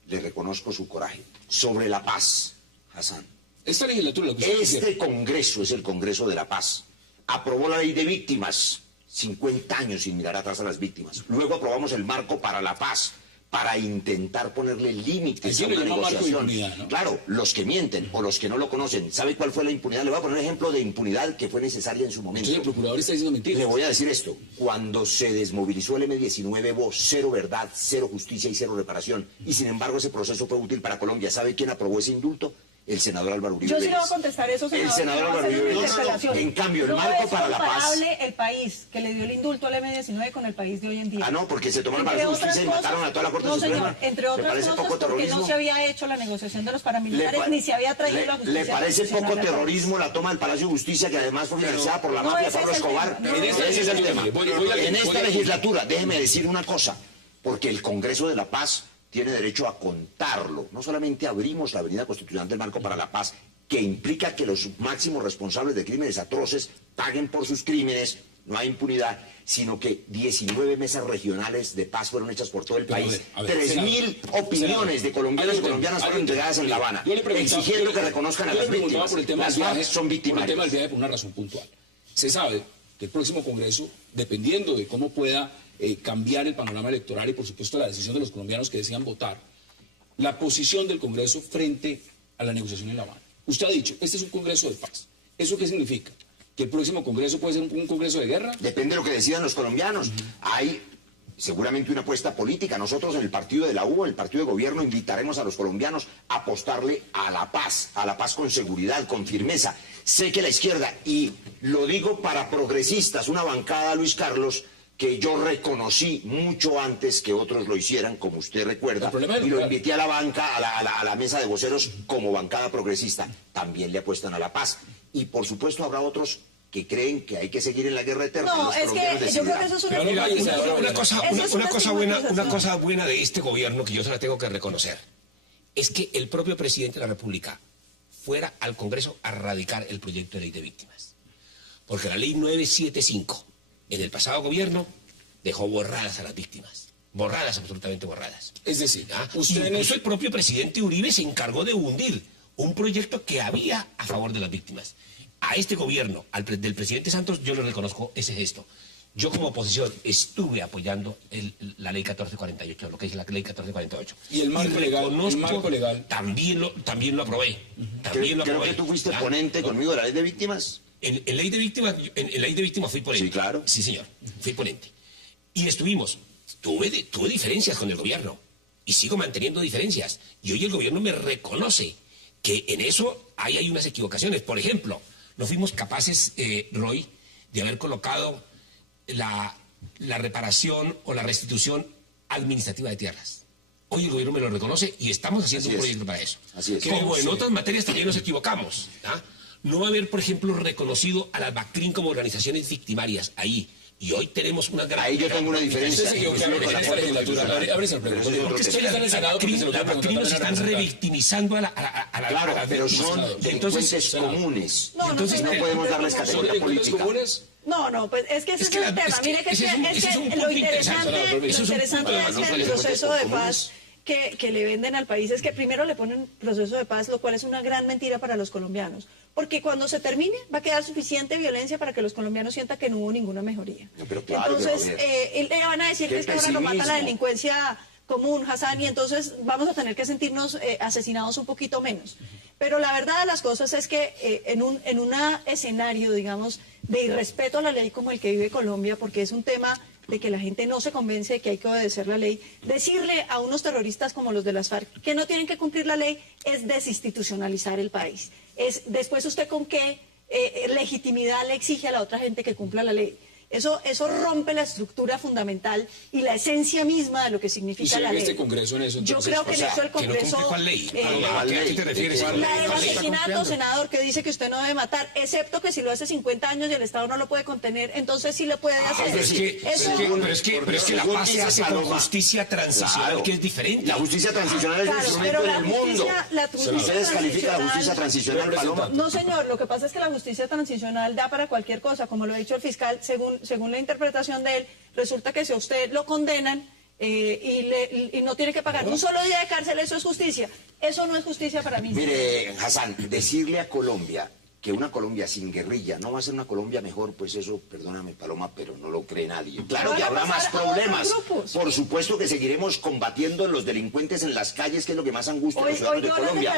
Le reconozco su coraje. Sobre la paz, Hassan. Esta legislatura, lo que este Congreso es el Congreso de la Paz. Aprobó la ley de víctimas, 50 años sin mirar atrás a las víctimas. Luego aprobamos el marco para la paz, para intentar ponerle límites a una negociación. ¿No? Claro, los que mienten o los que no lo conocen, ¿sabe cuál fue la impunidad? Le voy a poner un ejemplo de impunidad que fue necesaria en su momento. Entonces el procurador está diciendo mentiras. Le voy a decir esto. Cuando se desmovilizó el M-19 hubo cero verdad, cero justicia y cero reparación. Y sin embargo ese proceso fue útil para Colombia. ¿Sabe quién aprobó ese indulto? El senador Álvaro Uribe. Yo sí le voy a contestar eso, senador. El senador Álvaro Uribe. En cambio, el marco para la paz. No es comparable el país que le dio el indulto al M-19 con el país de hoy en día. Ah, no, porque se tomaron para la justicia y mataron a toda la Corte Suprema. Señor, entre otras cosas, porque no se había hecho la negociación de los paramilitares, ni se había traído la justicia. ¿Le parece poco terrorismo la toma del Palacio de Justicia, que además fue financiada por la mafia Pablo Escobar? Ese es el tema. En esta legislatura, déjeme decir una cosa, porque el Congreso de la Paz tiene derecho a contarlo. No solamente abrimos la avenida constitucional del marco para la paz, que implica que los máximos responsables de crímenes atroces paguen por sus crímenes, no hay impunidad, sino que 19 mesas regionales de paz fueron hechas por todo el país. 3.000 opiniones de colombianos y colombianas fueron entregadas en La Habana, exigiendo que reconozcan a las víctimas. Las FARC son víctimas. Por el tema del viaje, por una razón puntual. Se sabe que el próximo Congreso, dependiendo de cómo pueda cambiar el panorama electoral y por supuesto la decisión de los colombianos que desean votar, la posición del Congreso frente a la negociación en La Habana. Usted ha dicho, este es un Congreso de paz. ¿Eso qué significa? ¿Que el próximo Congreso puede ser un Congreso de guerra? Depende de lo que decidan los colombianos. Hay seguramente una apuesta política. Nosotros en el partido de la U, el partido de gobierno, invitaremos a los colombianos a apostarle a la paz con seguridad, con firmeza. Sé que la izquierda, y lo digo para progresistas, una bancada, Luis Carlos, que yo reconocí mucho antes que otros lo hicieran, como usted recuerda, y lo invité a la banca, a la mesa de voceros como bancada progresista. También le apuestan a la paz. y por supuesto habrá otros que creen que hay que seguir en la guerra eterna. No, Los es colombianos que yo creo que decidirán. eso es una... Pero mira, Eso es una cosa buena de este gobierno que yo se la tengo que reconocer es que el propio presidente de la República fuera al Congreso a radicar el proyecto de ley de víctimas. Porque la ley 975 en el pasado gobierno dejó borradas a las víctimas. Borradas, absolutamente borradas. Es decir, ¿Ah? usted Incluso el propio presidente Uribe se encargó de hundir un proyecto que había a favor de las víctimas. A este gobierno, del presidente Santos, yo le reconozco ese gesto. Yo como oposición estuve apoyando la ley 1448, lo que es la ley 1448. Y el marco legal. También lo aprobé. Creo que tú fuiste ponente conmigo de la ley de víctimas. En ley de víctimas fui ponente. Sí, claro. Sí, señor, fui ponente. Y tuve diferencias con el gobierno. Y sigo manteniendo diferencias. Y hoy el gobierno me reconoce que en eso hay unas equivocaciones. Por ejemplo, no fuimos capaces, Roy, de haber colocado la reparación o la restitución administrativa de tierras. Hoy el gobierno me lo reconoce y estamos haciendo un proyecto para eso. Así es. Como en otras materias también nos equivocamos. ¿Ah? No va a haber, por ejemplo, reconocido a las BACRIM como organizaciones victimarias ahí. Y hoy tenemos una gran... Ahí yo tengo una diferencia. Usted se equivocaron en esta legislatura. Abre esa pregunta. Porque es que las BACRIM nos están revictimizando a la Claro, pero son delincuentes comunes. Entonces no podemos darles categoría política. No, pues es que ese es el tema. Mire que lo interesante del proceso de paz que le venden al país es que primero le ponen proceso de paz, lo cual es una gran mentira para los colombianos. Porque cuando se termine va a quedar suficiente violencia para que los colombianos sientan que no hubo ninguna mejoría. No, pero claro, entonces, le van a decir que es que ahora lo mata la delincuencia común, Hassan, y entonces vamos a tener que sentirnos asesinados un poquito menos. Pero la verdad de las cosas es que en un escenario, digamos, de irrespeto a la ley como el que vive Colombia, porque es un tema de que la gente no se convence de que hay que obedecer la ley, decirle a unos terroristas como los de las FARC que no tienen que cumplir la ley es desinstitucionalizar el país. Después usted con qué legitimidad le exige a la otra gente que cumpla la ley. Eso rompe la estructura fundamental y la esencia misma de lo que significa la ley. Este Congreso en eso, yo creo que en eso el Congreso... ¿Cuál ley? ¿A qué te refieres? La del asesinato, senador, que dice que usted no debe matar, excepto que si lo hace 50 años y el Estado no lo puede contener, entonces sí lo puede hacer. Pero es que la paz se hace con justicia transicional, que es diferente. La justicia transicional es un instrumento del mundo. ¿Ustedes califican la justicia transicional, Paloma? No, señor, lo que pasa es que la justicia transicional da para cualquier cosa, como lo ha dicho el fiscal, según la interpretación de él, resulta que si a usted lo condenan y no tiene que pagar un solo día de cárcel, eso es justicia. Eso no es justicia para mí. Mire, Hassan, decirle a Colombia que una Colombia sin guerrilla no va a ser una Colombia mejor, pues eso, perdóname, Paloma, pero no lo cree nadie. Claro que habrá más problemas. Por supuesto que seguiremos combatiendo los delincuentes en las calles, que es lo que más angustia a los ciudadanos de Colombia.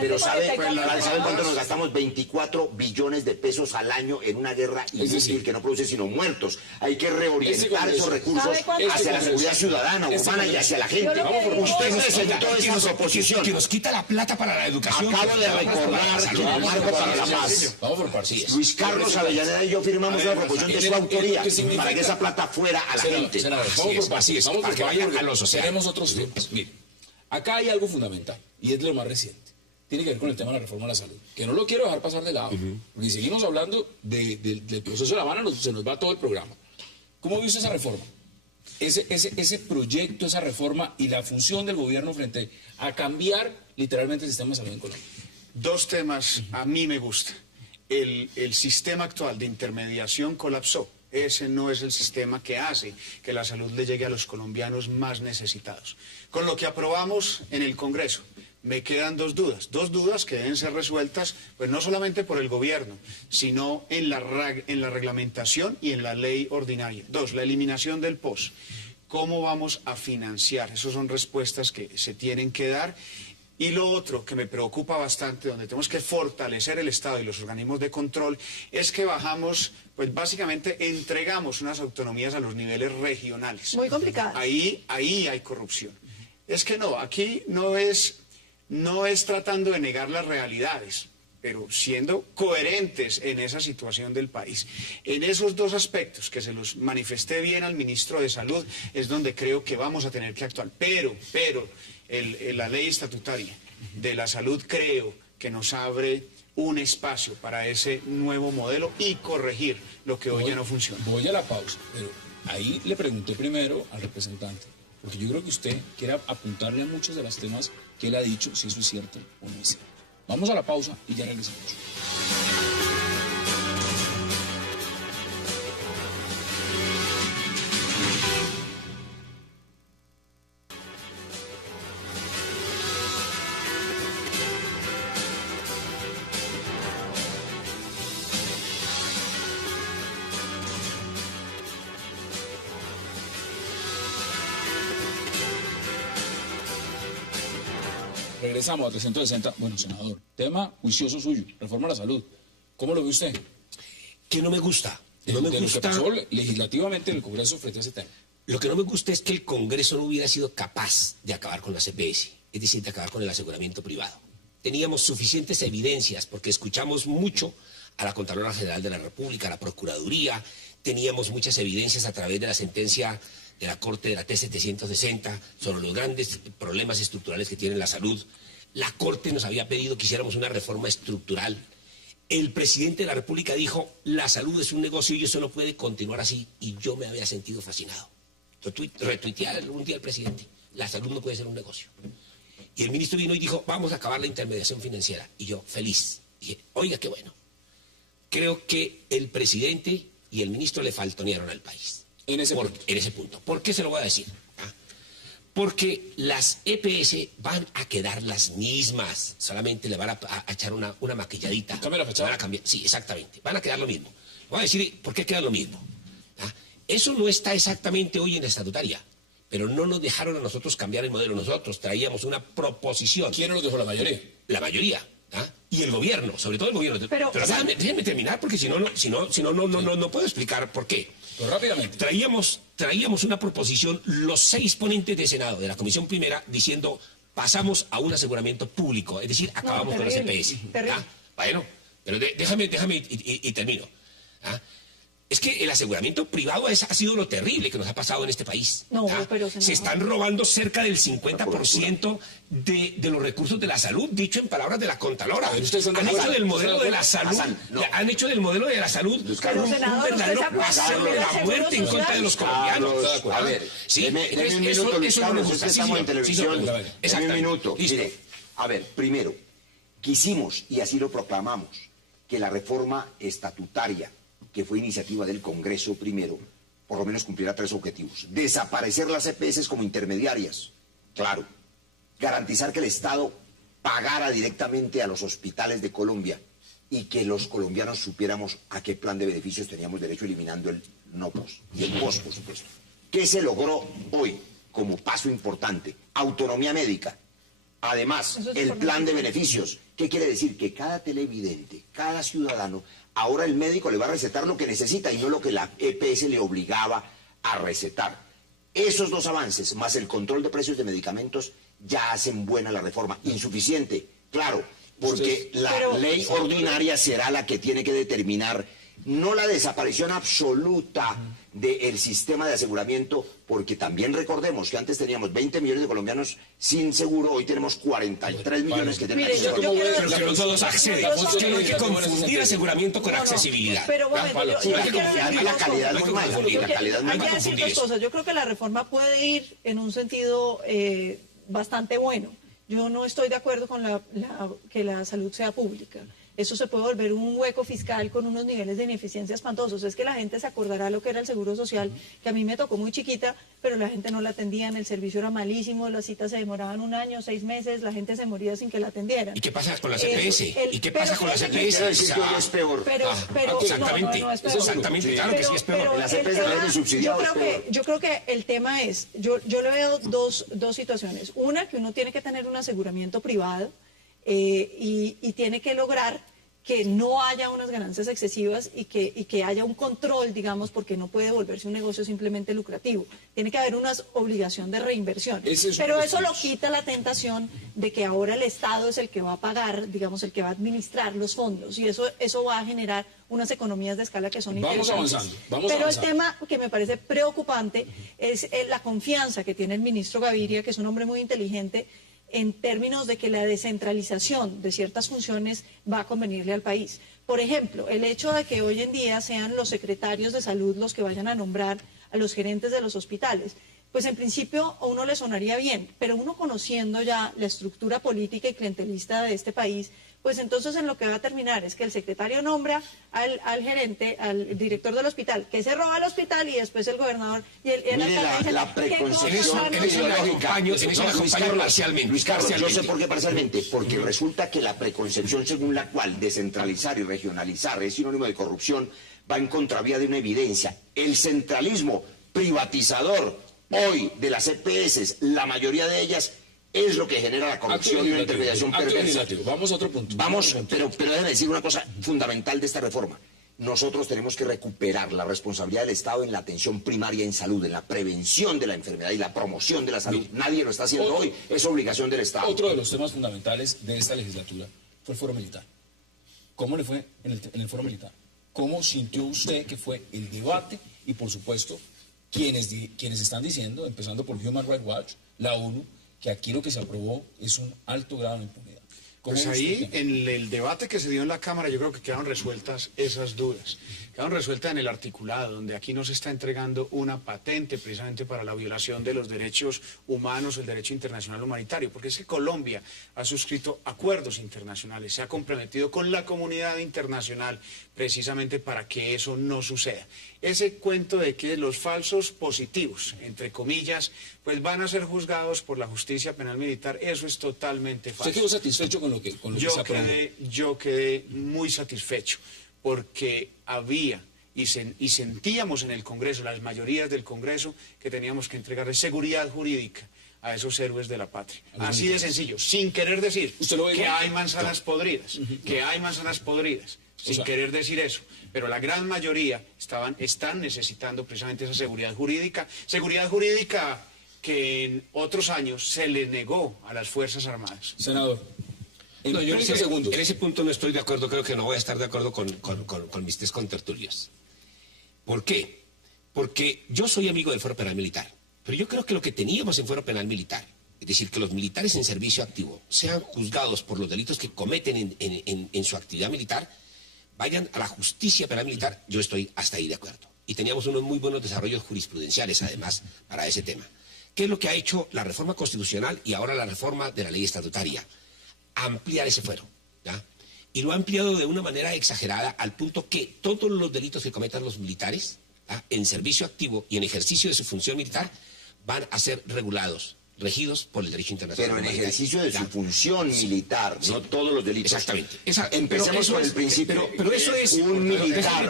Pero ¿sabe cuánto nos gastamos? 24 billones de pesos al año en una guerra inútil que no produce sino muertos. Hay que reorientar esos recursos hacia la seguridad ciudadana, urbana y hacia la gente. Usted presentó esa proposición. Que nos quita la plata para la educación. Acabo de recordar que el marco para la paz. Vamos por partes. Luis Carlos Avellaneda y yo firmamos una proposición de su autoría para que esa plata fuera a la gente. Vamos por partes. Para que vayan a los océanos. Tenemos otros temas. Mire, acá hay algo fundamental y es de lo más reciente. Tiene que ver con el tema de la reforma a la salud, que no lo quiero dejar pasar de lado. Porque si seguimos hablando del proceso de La Habana, se nos va todo el programa. ¿Cómo vio usted esa reforma? Ese proyecto, esa reforma y la función del gobierno frente a cambiar literalmente el sistema de salud en Colombia. Dos temas a mí me gustan. El sistema actual de intermediación colapsó. Ese no es el sistema que hace que la salud le llegue a los colombianos más necesitados. Con lo que aprobamos en el Congreso, me quedan dos dudas que deben ser resueltas, pues no solamente por el gobierno, sino en la reglamentación y en la ley ordinaria. Dos, la eliminación del POS. ¿Cómo vamos a financiar? Esas son respuestas que se tienen que dar. Y lo otro que me preocupa bastante, donde tenemos que fortalecer el Estado y los organismos de control, es que bajamos, pues básicamente entregamos unas autonomías a los niveles regionales. Muy complicado. Ahí hay corrupción. Es que no, aquí no es tratando de negar las realidades, pero siendo coherentes en esa situación del país. En esos dos aspectos, que se los manifesté bien al ministro de Salud, es donde creo que vamos a tener que actuar. Pero la ley estatutaria de la salud creo que nos abre un espacio para ese nuevo modelo y corregir lo que hoy ya no funciona. Voy a la pausa, pero ahí le pregunté primero al representante, porque yo creo que usted quiere apuntarle a muchos de los temas que él ha dicho, si eso es cierto o no es cierto. Vamos a la pausa y ya regresamos. Regresamos a 360. Bueno, senador, tema juicioso suyo, reforma a la salud. ¿Cómo lo ve usted? Que no me gusta. No me de lo que gusta. pasó legislativamente en el Congreso frente a ese tema. Lo que no me gusta es que el Congreso no hubiera sido capaz de acabar con las EPS, es decir, de acabar con el aseguramiento privado. Teníamos suficientes evidencias, porque escuchamos mucho a la Contralora General de la República, a la Procuraduría, teníamos muchas evidencias a través de la sentencia de la Corte de la T-760 sobre los grandes problemas estructurales que tiene la salud. La Corte nos había pedido que hiciéramos una reforma estructural. El presidente de la República dijo, la salud es un negocio y eso no puede continuar así. Y yo me había sentido fascinado. Retuiteé un día al presidente, la salud no puede ser un negocio. Y el ministro vino y dijo, vamos a acabar la intermediación financiera. Y yo, feliz. Dije, oiga, qué bueno. Creo que el presidente y el ministro le faltonearon al país. En ese punto. ¿Por qué se lo voy a decir? Porque las EPS van a quedar las mismas. Solamente le van a echar una maquilladita. ¿Cambia la fachada? Van a cambiar. Sí, exactamente. Van a quedar lo mismo. Voy a decir por qué queda lo mismo. Eso no está exactamente hoy en la estatutaria. Pero no nos dejaron a nosotros cambiar el modelo. Nosotros traíamos una proposición. ¿Quién nos dejó? La mayoría. La mayoría. Y el gobierno, sobre todo el gobierno. Pero déjenme terminar, porque si no, no puedo explicar por qué. Pero rápidamente. Traíamos una proposición, los 6 ponentes de Senado, de la Comisión Primera, diciendo, pasamos a un aseguramiento público, es decir, acabamos con las EPS. Bueno, pero déjame y termino. Es que el aseguramiento privado ha sido lo terrible que nos ha pasado en este país. No, pero se están robando cerca del 50% de los recursos de la salud, dicho en palabras de la Contralora. Han hecho del modelo de la salud, han hecho del modelo de la salud un verdadero paseo de la muerte en contra de los colombianos. A ver, deme un minuto, Luis Carlos, es que estamos en televisión. Deme un minuto. Mire, a ver, primero, quisimos, y así lo proclamamos, que la reforma estatutaria, que fue iniciativa del Congreso primero, por lo menos cumplirá 3 objetivos. Desaparecer las EPS como intermediarias, claro. Garantizar que el Estado pagara directamente a los hospitales de Colombia y que los colombianos supiéramos a qué plan de beneficios teníamos derecho, eliminando el no pos y el pos, por supuesto. ¿Qué se logró hoy como paso importante? Autonomía médica. Además, el plan de beneficios. ¿Qué quiere decir? Que cada televidente, cada ciudadano, ahora el médico le va a recetar lo que necesita y no lo que la EPS le obligaba a recetar. Esos 2 avances, más el control de precios de medicamentos, ya hacen buena la reforma. Insuficiente, claro, porque la ley ordinaria será la que tiene que determinar no la desaparición absoluta del sistema de aseguramiento, porque también recordemos que antes teníamos 20 millones de colombianos sin seguro, hoy tenemos 43 millones que tienen acceso. Pero que no todos acceden. Es que no hay que confundir aseguramiento con accesibilidad. Pero bueno, la calidad es muy mala. Hay que decir 2 cosas. Yo creo que la reforma puede ir en un sentido bastante bueno. Yo no estoy de acuerdo con que la salud sea pública. Eso se puede volver un hueco fiscal con unos niveles de ineficiencia espantosos. Es que la gente se acordará lo que era el Seguro Social, que a mí me tocó muy chiquita, pero la gente no la atendían, el servicio era malísimo, las citas se demoraban 1 año, 6 meses, la gente se moría sin que la atendieran. ¿Y qué pasa con las EPS? ¿Y qué pasa con las EPS? Es peor. Exactamente, no es peor. exactamente, claro que sí es peor. Las EPS deben subsidiar. Yo creo que el tema es, yo le veo dos situaciones. Una, que uno tiene que tener un aseguramiento privado, y tiene que lograr que no haya unas ganancias excesivas y que haya un control, digamos, porque no puede volverse un negocio simplemente lucrativo. Tiene que haber una obligación de reinversión. Pero eso lo quita la tentación de que ahora el Estado es el que va a pagar, digamos, el que va a administrar los fondos, y eso va a generar unas economías de escala que son interesantes. Vamos avanzando. El tema que me parece preocupante es la confianza que tiene el ministro Gaviria, que es un hombre muy inteligente, en términos de que la descentralización de ciertas funciones va a convenirle al país. Por ejemplo, el hecho de que hoy en día sean los secretarios de salud los que vayan a nombrar a los gerentes de los hospitales, pues en principio a uno le sonaría bien, pero uno conociendo ya la estructura política y clientelista de este país, pues entonces en lo que va a terminar es que el secretario nombra al gerente, al director del hospital, que se roba el hospital, y después el gobernador y el Mire, alcalde la dicen, ¿qué preconcepción cosa? en eso la acompaño parcialmente. Luis Carlos, yo sé por qué parcialmente, porque resulta que la preconcepción según la cual descentralizar y regionalizar es sinónimo de corrupción va en contravía de una evidencia. El centralismo privatizador hoy de las EPS, la mayoría de ellas, es lo que genera la corrupción y una intermediación perversa. Vamos a otro punto. Pero déjeme decir una cosa fundamental de esta reforma. Nosotros tenemos que recuperar la responsabilidad del Estado en la atención primaria en salud, en la prevención de la enfermedad y la promoción de la salud. Nadie lo está haciendo hoy, es obligación del Estado. Otro de los temas fundamentales de esta legislatura fue el foro militar. ¿Cómo le fue en el foro militar? ¿Cómo sintió usted que fue el debate? Y por supuesto, quienes están diciendo, empezando por Human Rights Watch, la ONU, que aquí lo que se aprobó es un alto grado de impunidad. Pues ahí, en el debate que se dio en la Cámara, yo creo que quedaron resueltas esas dudas. Quedaron resueltas en el articulado, donde aquí no se está entregando una patente precisamente para la violación de los derechos humanos, el derecho internacional humanitario, porque es que Colombia ha suscrito acuerdos internacionales, se ha comprometido con la comunidad internacional precisamente para que eso no suceda. Ese cuento de que los falsos positivos, entre comillas, pues van a ser juzgados por la justicia penal militar, eso es totalmente falso. ¿Usted quedó satisfecho con lo que se aprobó? Yo quedé muy satisfecho, porque había y sentíamos en el Congreso, las mayorías del Congreso, que teníamos que entregarle seguridad jurídica a esos héroes de la patria. Así de sencillo, sin querer decir que hay manzanas podridas, que hay manzanas podridas, sin querer decir eso. Pero la gran mayoría están necesitando precisamente esa seguridad jurídica que en otros años se le negó a las Fuerzas Armadas. Senador, no, yo en ese punto no estoy de acuerdo, creo que no voy a estar de acuerdo con mis tres contertulios. ¿Por qué? Porque yo soy amigo del Foro Penal Militar, pero yo creo que lo que teníamos en Foro Penal Militar, es decir, que los militares en servicio activo sean juzgados por los delitos que cometen en su actividad militar, vayan a la justicia penal militar, yo estoy hasta ahí de acuerdo. Y teníamos unos muy buenos desarrollos jurisprudenciales, además, para ese tema. ¿Qué es lo que ha hecho la reforma constitucional y ahora la reforma de la ley estatutaria? Ampliar ese fuero, ¿ya? Y lo ha ampliado de una manera exagerada al punto que todos los delitos que cometan los militares, ¿ya?, en servicio activo y en ejercicio de su función militar, van a ser regidos por el derecho internacional. Pero en ejercicio de su función militar, no todos los delitos. Exactamente. Empecemos por el principio. Pero eso es un militar.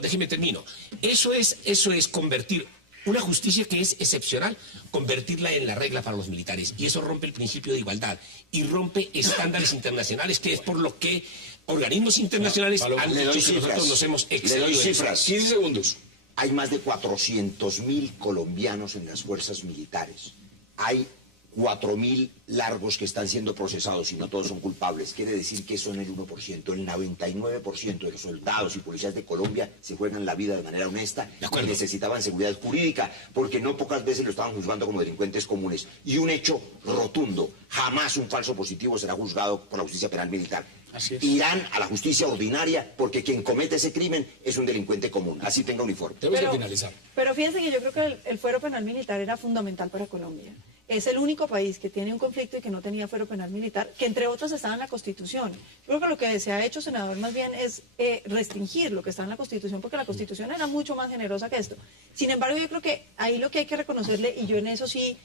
Déjeme termino. Eso es convertir una justicia que es excepcional, convertirla en la regla para los militares. Y eso rompe el principio de igualdad y rompe estándares internacionales, que es por lo que organismos internacionales han dicho que nosotros nos hemos excedido. Le doy cifras. 15 segundos. Hay más de 400.000 colombianos en las fuerzas militares. Hay 4.000 largos que están siendo procesados y no todos son culpables. Quiere decir que son el 1%. El 99% de los soldados y policías de Colombia se juegan la vida de manera honesta y necesitaban seguridad jurídica, porque no pocas veces lo estaban juzgando como delincuentes comunes. Y un hecho rotundo, jamás un falso positivo será juzgado por la justicia penal militar. Así es. Irán a la justicia ordinaria porque quien comete ese crimen es un delincuente común. Así tenga uniforme. Tenemos que finalizar. Pero fíjense que yo creo que el fuero penal militar era fundamental para Colombia. Es el único país que tiene un conflicto y que no tenía fuero penal militar, que entre otros estaba en la Constitución. Yo creo que lo que se ha hecho, senador, más bien es restringir lo que está en la Constitución, porque la Constitución era mucho más generosa que esto. Sin embargo, yo creo que ahí lo que hay que reconocerle, y yo en eso sí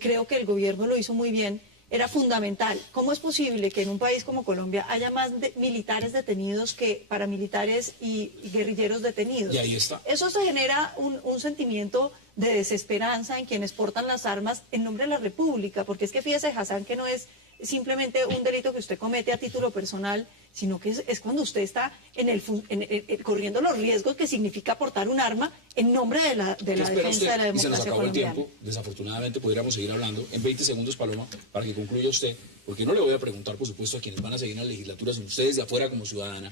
creo que el gobierno lo hizo muy bien, era fundamental. ¿Cómo es posible que en un país como Colombia haya más militares detenidos que paramilitares y guerrilleros detenidos? Y ahí está. Eso se genera un sentimiento de desesperanza en quienes portan las armas en nombre de la República, porque es que fíjese, Hassan, que no es simplemente un delito que usted comete a título personal, sino que es cuando usted está corriendo los riesgos que significa portar un arma en nombre de la defensa de la democracia. Y se nos acabó colombiana. el tiempo, desafortunadamente podríamos seguir hablando. En 20 segundos, Paloma, para que concluya usted, porque no le voy a preguntar, por supuesto, a quienes van a seguir en la legislatura, sino ustedes de afuera como ciudadana,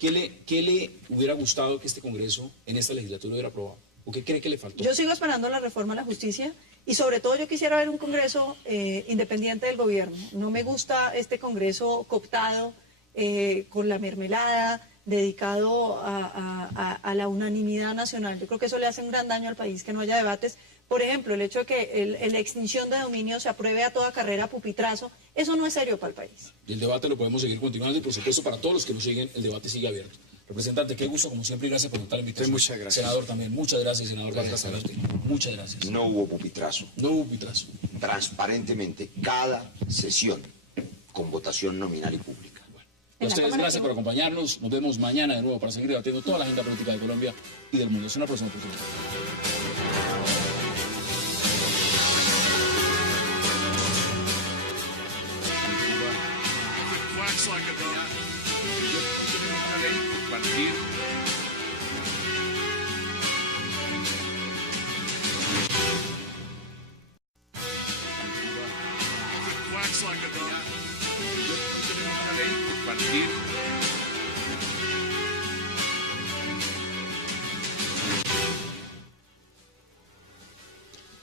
¿qué le hubiera gustado que este Congreso en esta legislatura hubiera aprobado? ¿O qué cree que le faltó? Yo sigo esperando la reforma a la justicia Y sobre todo yo quisiera ver un Congreso independiente del gobierno. No me gusta este Congreso cooptado, con la mermelada, dedicado a la unanimidad nacional. Yo creo que eso le hace un gran daño al país, que no haya debates. Por ejemplo, el hecho de que la extinción de dominio se apruebe a toda carrera pupitrazo, eso no es serio para el país. Y el debate lo podemos seguir continuando y por supuesto para todos los que nos siguen, el debate sigue abierto. Representante, qué gusto como siempre y gracias por aceptar la invitación. Muchas gracias. Senador también, muchas gracias, senador Vargas Allarte. Muchas gracias. No hubo pupitrazo. No hubo pupitrazo. Transparentemente, cada sesión con votación nominal y pública. A ustedes gracias por acompañarnos. Nos vemos mañana de nuevo para seguir debatiendo toda la agenda política de Colombia y del mundo. Es una próxima oportunidad.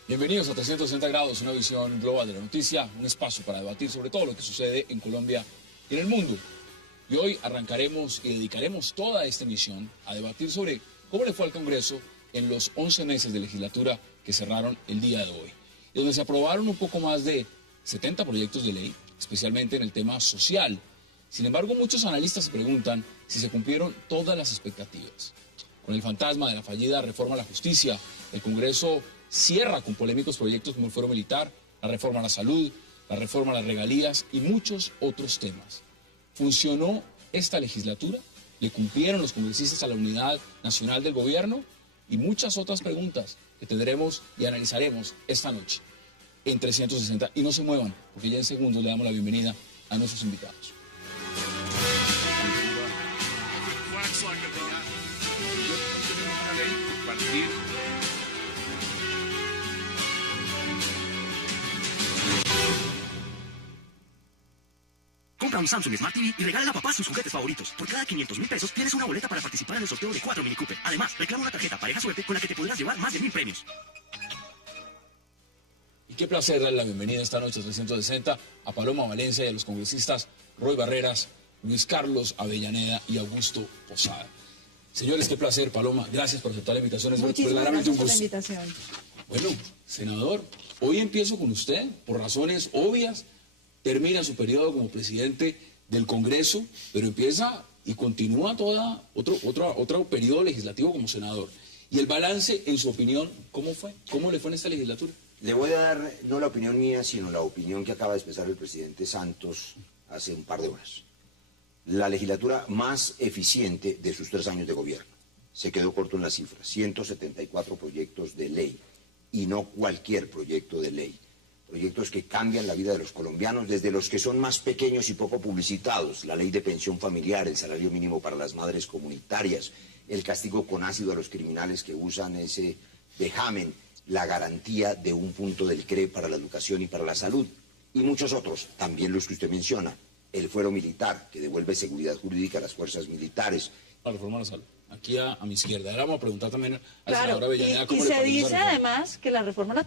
Bienvenidos a 360 grados, una visión global de la noticia, un espacio para debatir sobre todo lo que sucede en Colombia y en el mundo. Y hoy arrancaremos y dedicaremos toda esta emisión a debatir sobre cómo le fue al Congreso en los 11 meses de legislatura que cerraron el día de hoy, y donde se aprobaron un poco más de 70 proyectos de ley, especialmente en el tema social. Sin embargo, muchos analistas se preguntan si se cumplieron todas las expectativas. Con el fantasma de la fallida reforma a la justicia, el Congreso cierra con polémicos proyectos como el fuero militar, la reforma a la salud, la reforma a las regalías y muchos otros temas. ¿Funcionó esta legislatura? ¿Le cumplieron los congresistas a la unidad nacional del gobierno? Y muchas otras preguntas que tendremos y analizaremos esta noche en 360. Y no se muevan, porque ya en segundos le damos la bienvenida a nuestros invitados. Compra un Samsung Smart TV y regala a papá sus juguetes favoritos. Por cada 500.000 pesos tienes una boleta para participar en el sorteo de 4 Mini Cooper. Además, reclama una tarjeta Pareja Suerte con la que te podrás llevar más de 1.000 premios. Y qué placer darle la bienvenida esta noche a 360 a Paloma Valencia y a los congresistas Roy Barreras, Luis Carlos Avellaneda y Augusto Posada. Señores, qué placer, Paloma. Gracias por aceptar la invitación. Es Muchísimas verdaderamente gracias un por la gusto. invitación. Bueno, senador, hoy empiezo con usted por razones obvias. Termina su periodo como presidente del Congreso, pero empieza y continúa otro periodo legislativo como senador. Y el balance, en su opinión, ¿cómo fue? ¿Cómo le fue en esta legislatura? Le voy a dar no la opinión mía, sino la opinión que acaba de expresar el presidente Santos hace un par de horas. La legislatura más eficiente de sus 3 años de gobierno. Se quedó corto en las cifras. 174 proyectos de ley, y no cualquier proyecto de ley. Proyectos que cambian la vida de los colombianos, desde los que son más pequeños y poco publicitados, la ley de pensión familiar, el salario mínimo para las madres comunitarias, el castigo con ácido a los criminales que usan ese vejamen, la garantía de un punto del CRE para la educación y para la salud, y muchos otros, también los que usted menciona, el fuero militar, que devuelve seguridad jurídica a las fuerzas militares. La reforma a la salud. Aquí a mi izquierda. Ahora vamos a preguntar también al Claro, senador Avellaneda cómo y le se parece esa dice reforma. además que la reforma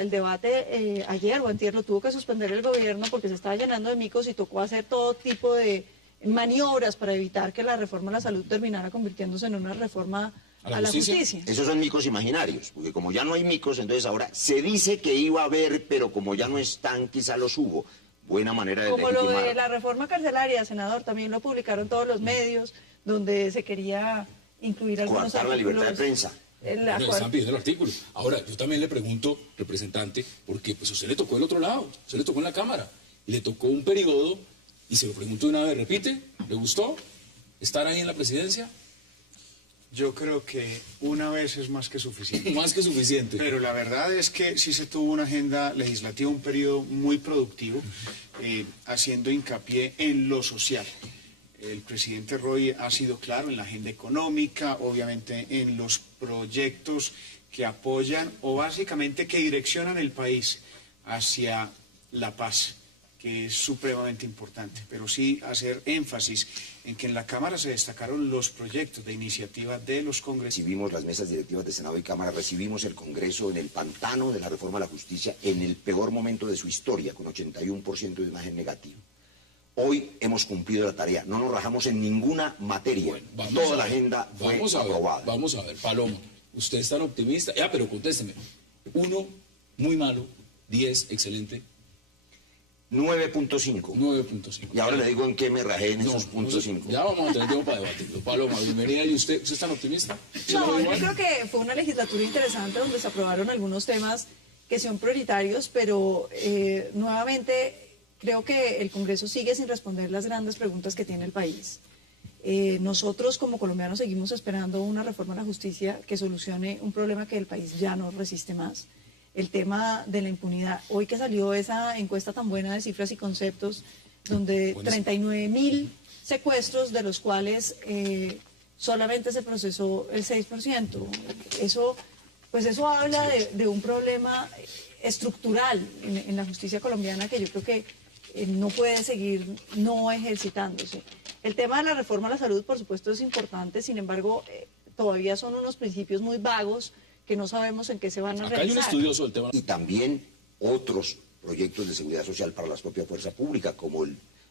el debate ayer o antier lo tuvo que suspender el gobierno porque se estaba llenando de micos y tocó hacer todo tipo de maniobras para evitar que la reforma a la salud terminara convirtiéndose en una reforma ¿A la a la justicia? justicia. Esos son micos imaginarios, porque como ya no hay micos, entonces ahora se dice que iba a haber, pero como ya no están, quizá los hubo. Buena manera de Como lo legitimar. de la reforma carcelaria, senador, también lo publicaron todos los medios, donde se quería incluir algunos Coartar la libertad de prensa. Bueno, están pidiendo el artículo. Ahora, yo también le pregunto, representante, porque pues a usted le tocó el otro lado, se le tocó en la Cámara, y le tocó un periodo, y se lo pregunto de una vez, repite, ¿le gustó estar ahí en la presidencia? Yo creo que una vez es más que suficiente. Más que suficiente. Pero la verdad es que sí se tuvo una agenda legislativa, un periodo muy productivo, haciendo hincapié en lo social. El presidente Roy ha sido claro en la agenda económica, obviamente en los proyectos que apoyan o básicamente que direccionan el país hacia la paz, que es supremamente importante, pero sí hacer énfasis en que en la Cámara se destacaron los proyectos de iniciativa de los congresistas. Recibimos las mesas directivas de Senado y Cámara, recibimos el Congreso en el pantano de la reforma a la justicia en el peor momento de su historia, con 81% de imagen negativa. Hoy hemos cumplido la tarea, no nos rajamos en ninguna materia, Bueno, toda la agenda fue aprobada. Vamos a ver, Paloma, usted es tan optimista. Pero contésteme. 1, muy malo. 10, excelente. 9.5. 9.5. Y ahora le digo en qué me rajé en esos puntos 5. Ya vamos a tener tiempo para debatirlo. Paloma, bienvenida. ¿Y usted es tan optimista? ¿Se lo No, ve yo igual? creo que fue una legislatura interesante donde se aprobaron algunos temas que son prioritarios, pero nuevamente creo que el Congreso sigue sin responder las grandes preguntas que tiene el país. Nosotros como colombianos seguimos esperando una reforma a la justicia que solucione un problema que el país ya no resiste más. El tema de la impunidad. Hoy que salió esa encuesta tan buena de cifras y conceptos, donde 39.000 secuestros, de los cuales solamente se procesó el 6%. Eso habla de un problema estructural en la justicia colombiana que yo creo que no puede seguir no ejercitándose. El tema de la reforma a la salud, por supuesto, es importante, sin embargo, todavía son unos principios muy vagos que no sabemos en qué se van a Acá hay un realizar. estudioso del tema. Y también otros proyectos de seguridad social para la propia fuerza pública, como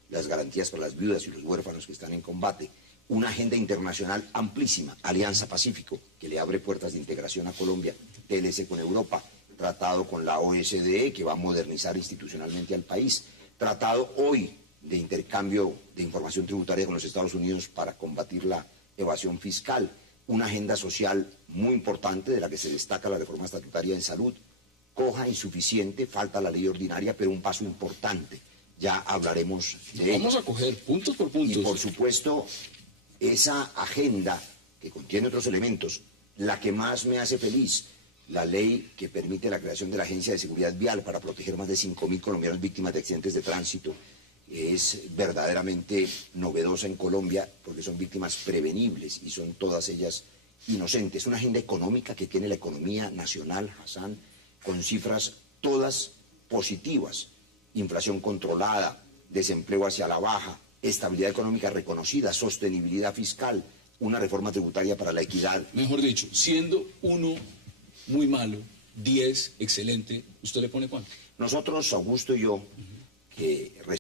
las garantías para las viudas y los huérfanos que están en combate. Una agenda internacional amplísima, Alianza Pacífico, que le abre puertas de integración a Colombia, TLC con Europa, tratado con la OSDE, que va a modernizar institucionalmente al país, tratado hoy de intercambio de información tributaria con los Estados Unidos para combatir la evasión fiscal, una agenda social muy importante de la que se destaca la reforma estatutaria en salud, coja, insuficiente, falta la ley ordinaria, pero un paso importante. Ya hablaremos de ello. Vamos a coger puntos por puntos. Y por supuesto, esa agenda que contiene otros elementos, la que más me hace feliz, la ley que permite la creación de la Agencia de Seguridad Vial para proteger más de 5.000 colombianos víctimas de accidentes de tránsito, es verdaderamente novedosa en Colombia porque son víctimas prevenibles y son todas ellas inocentes. Una agenda económica que tiene la economía nacional, Hassan, con cifras todas positivas. Inflación controlada, desempleo hacia la baja, estabilidad económica reconocida, sostenibilidad fiscal, una reforma tributaria para la equidad. Mejor dicho, siendo 1 muy malo, 10 excelente, ¿usted le pone cuánto? Nosotros, Augusto y yo, que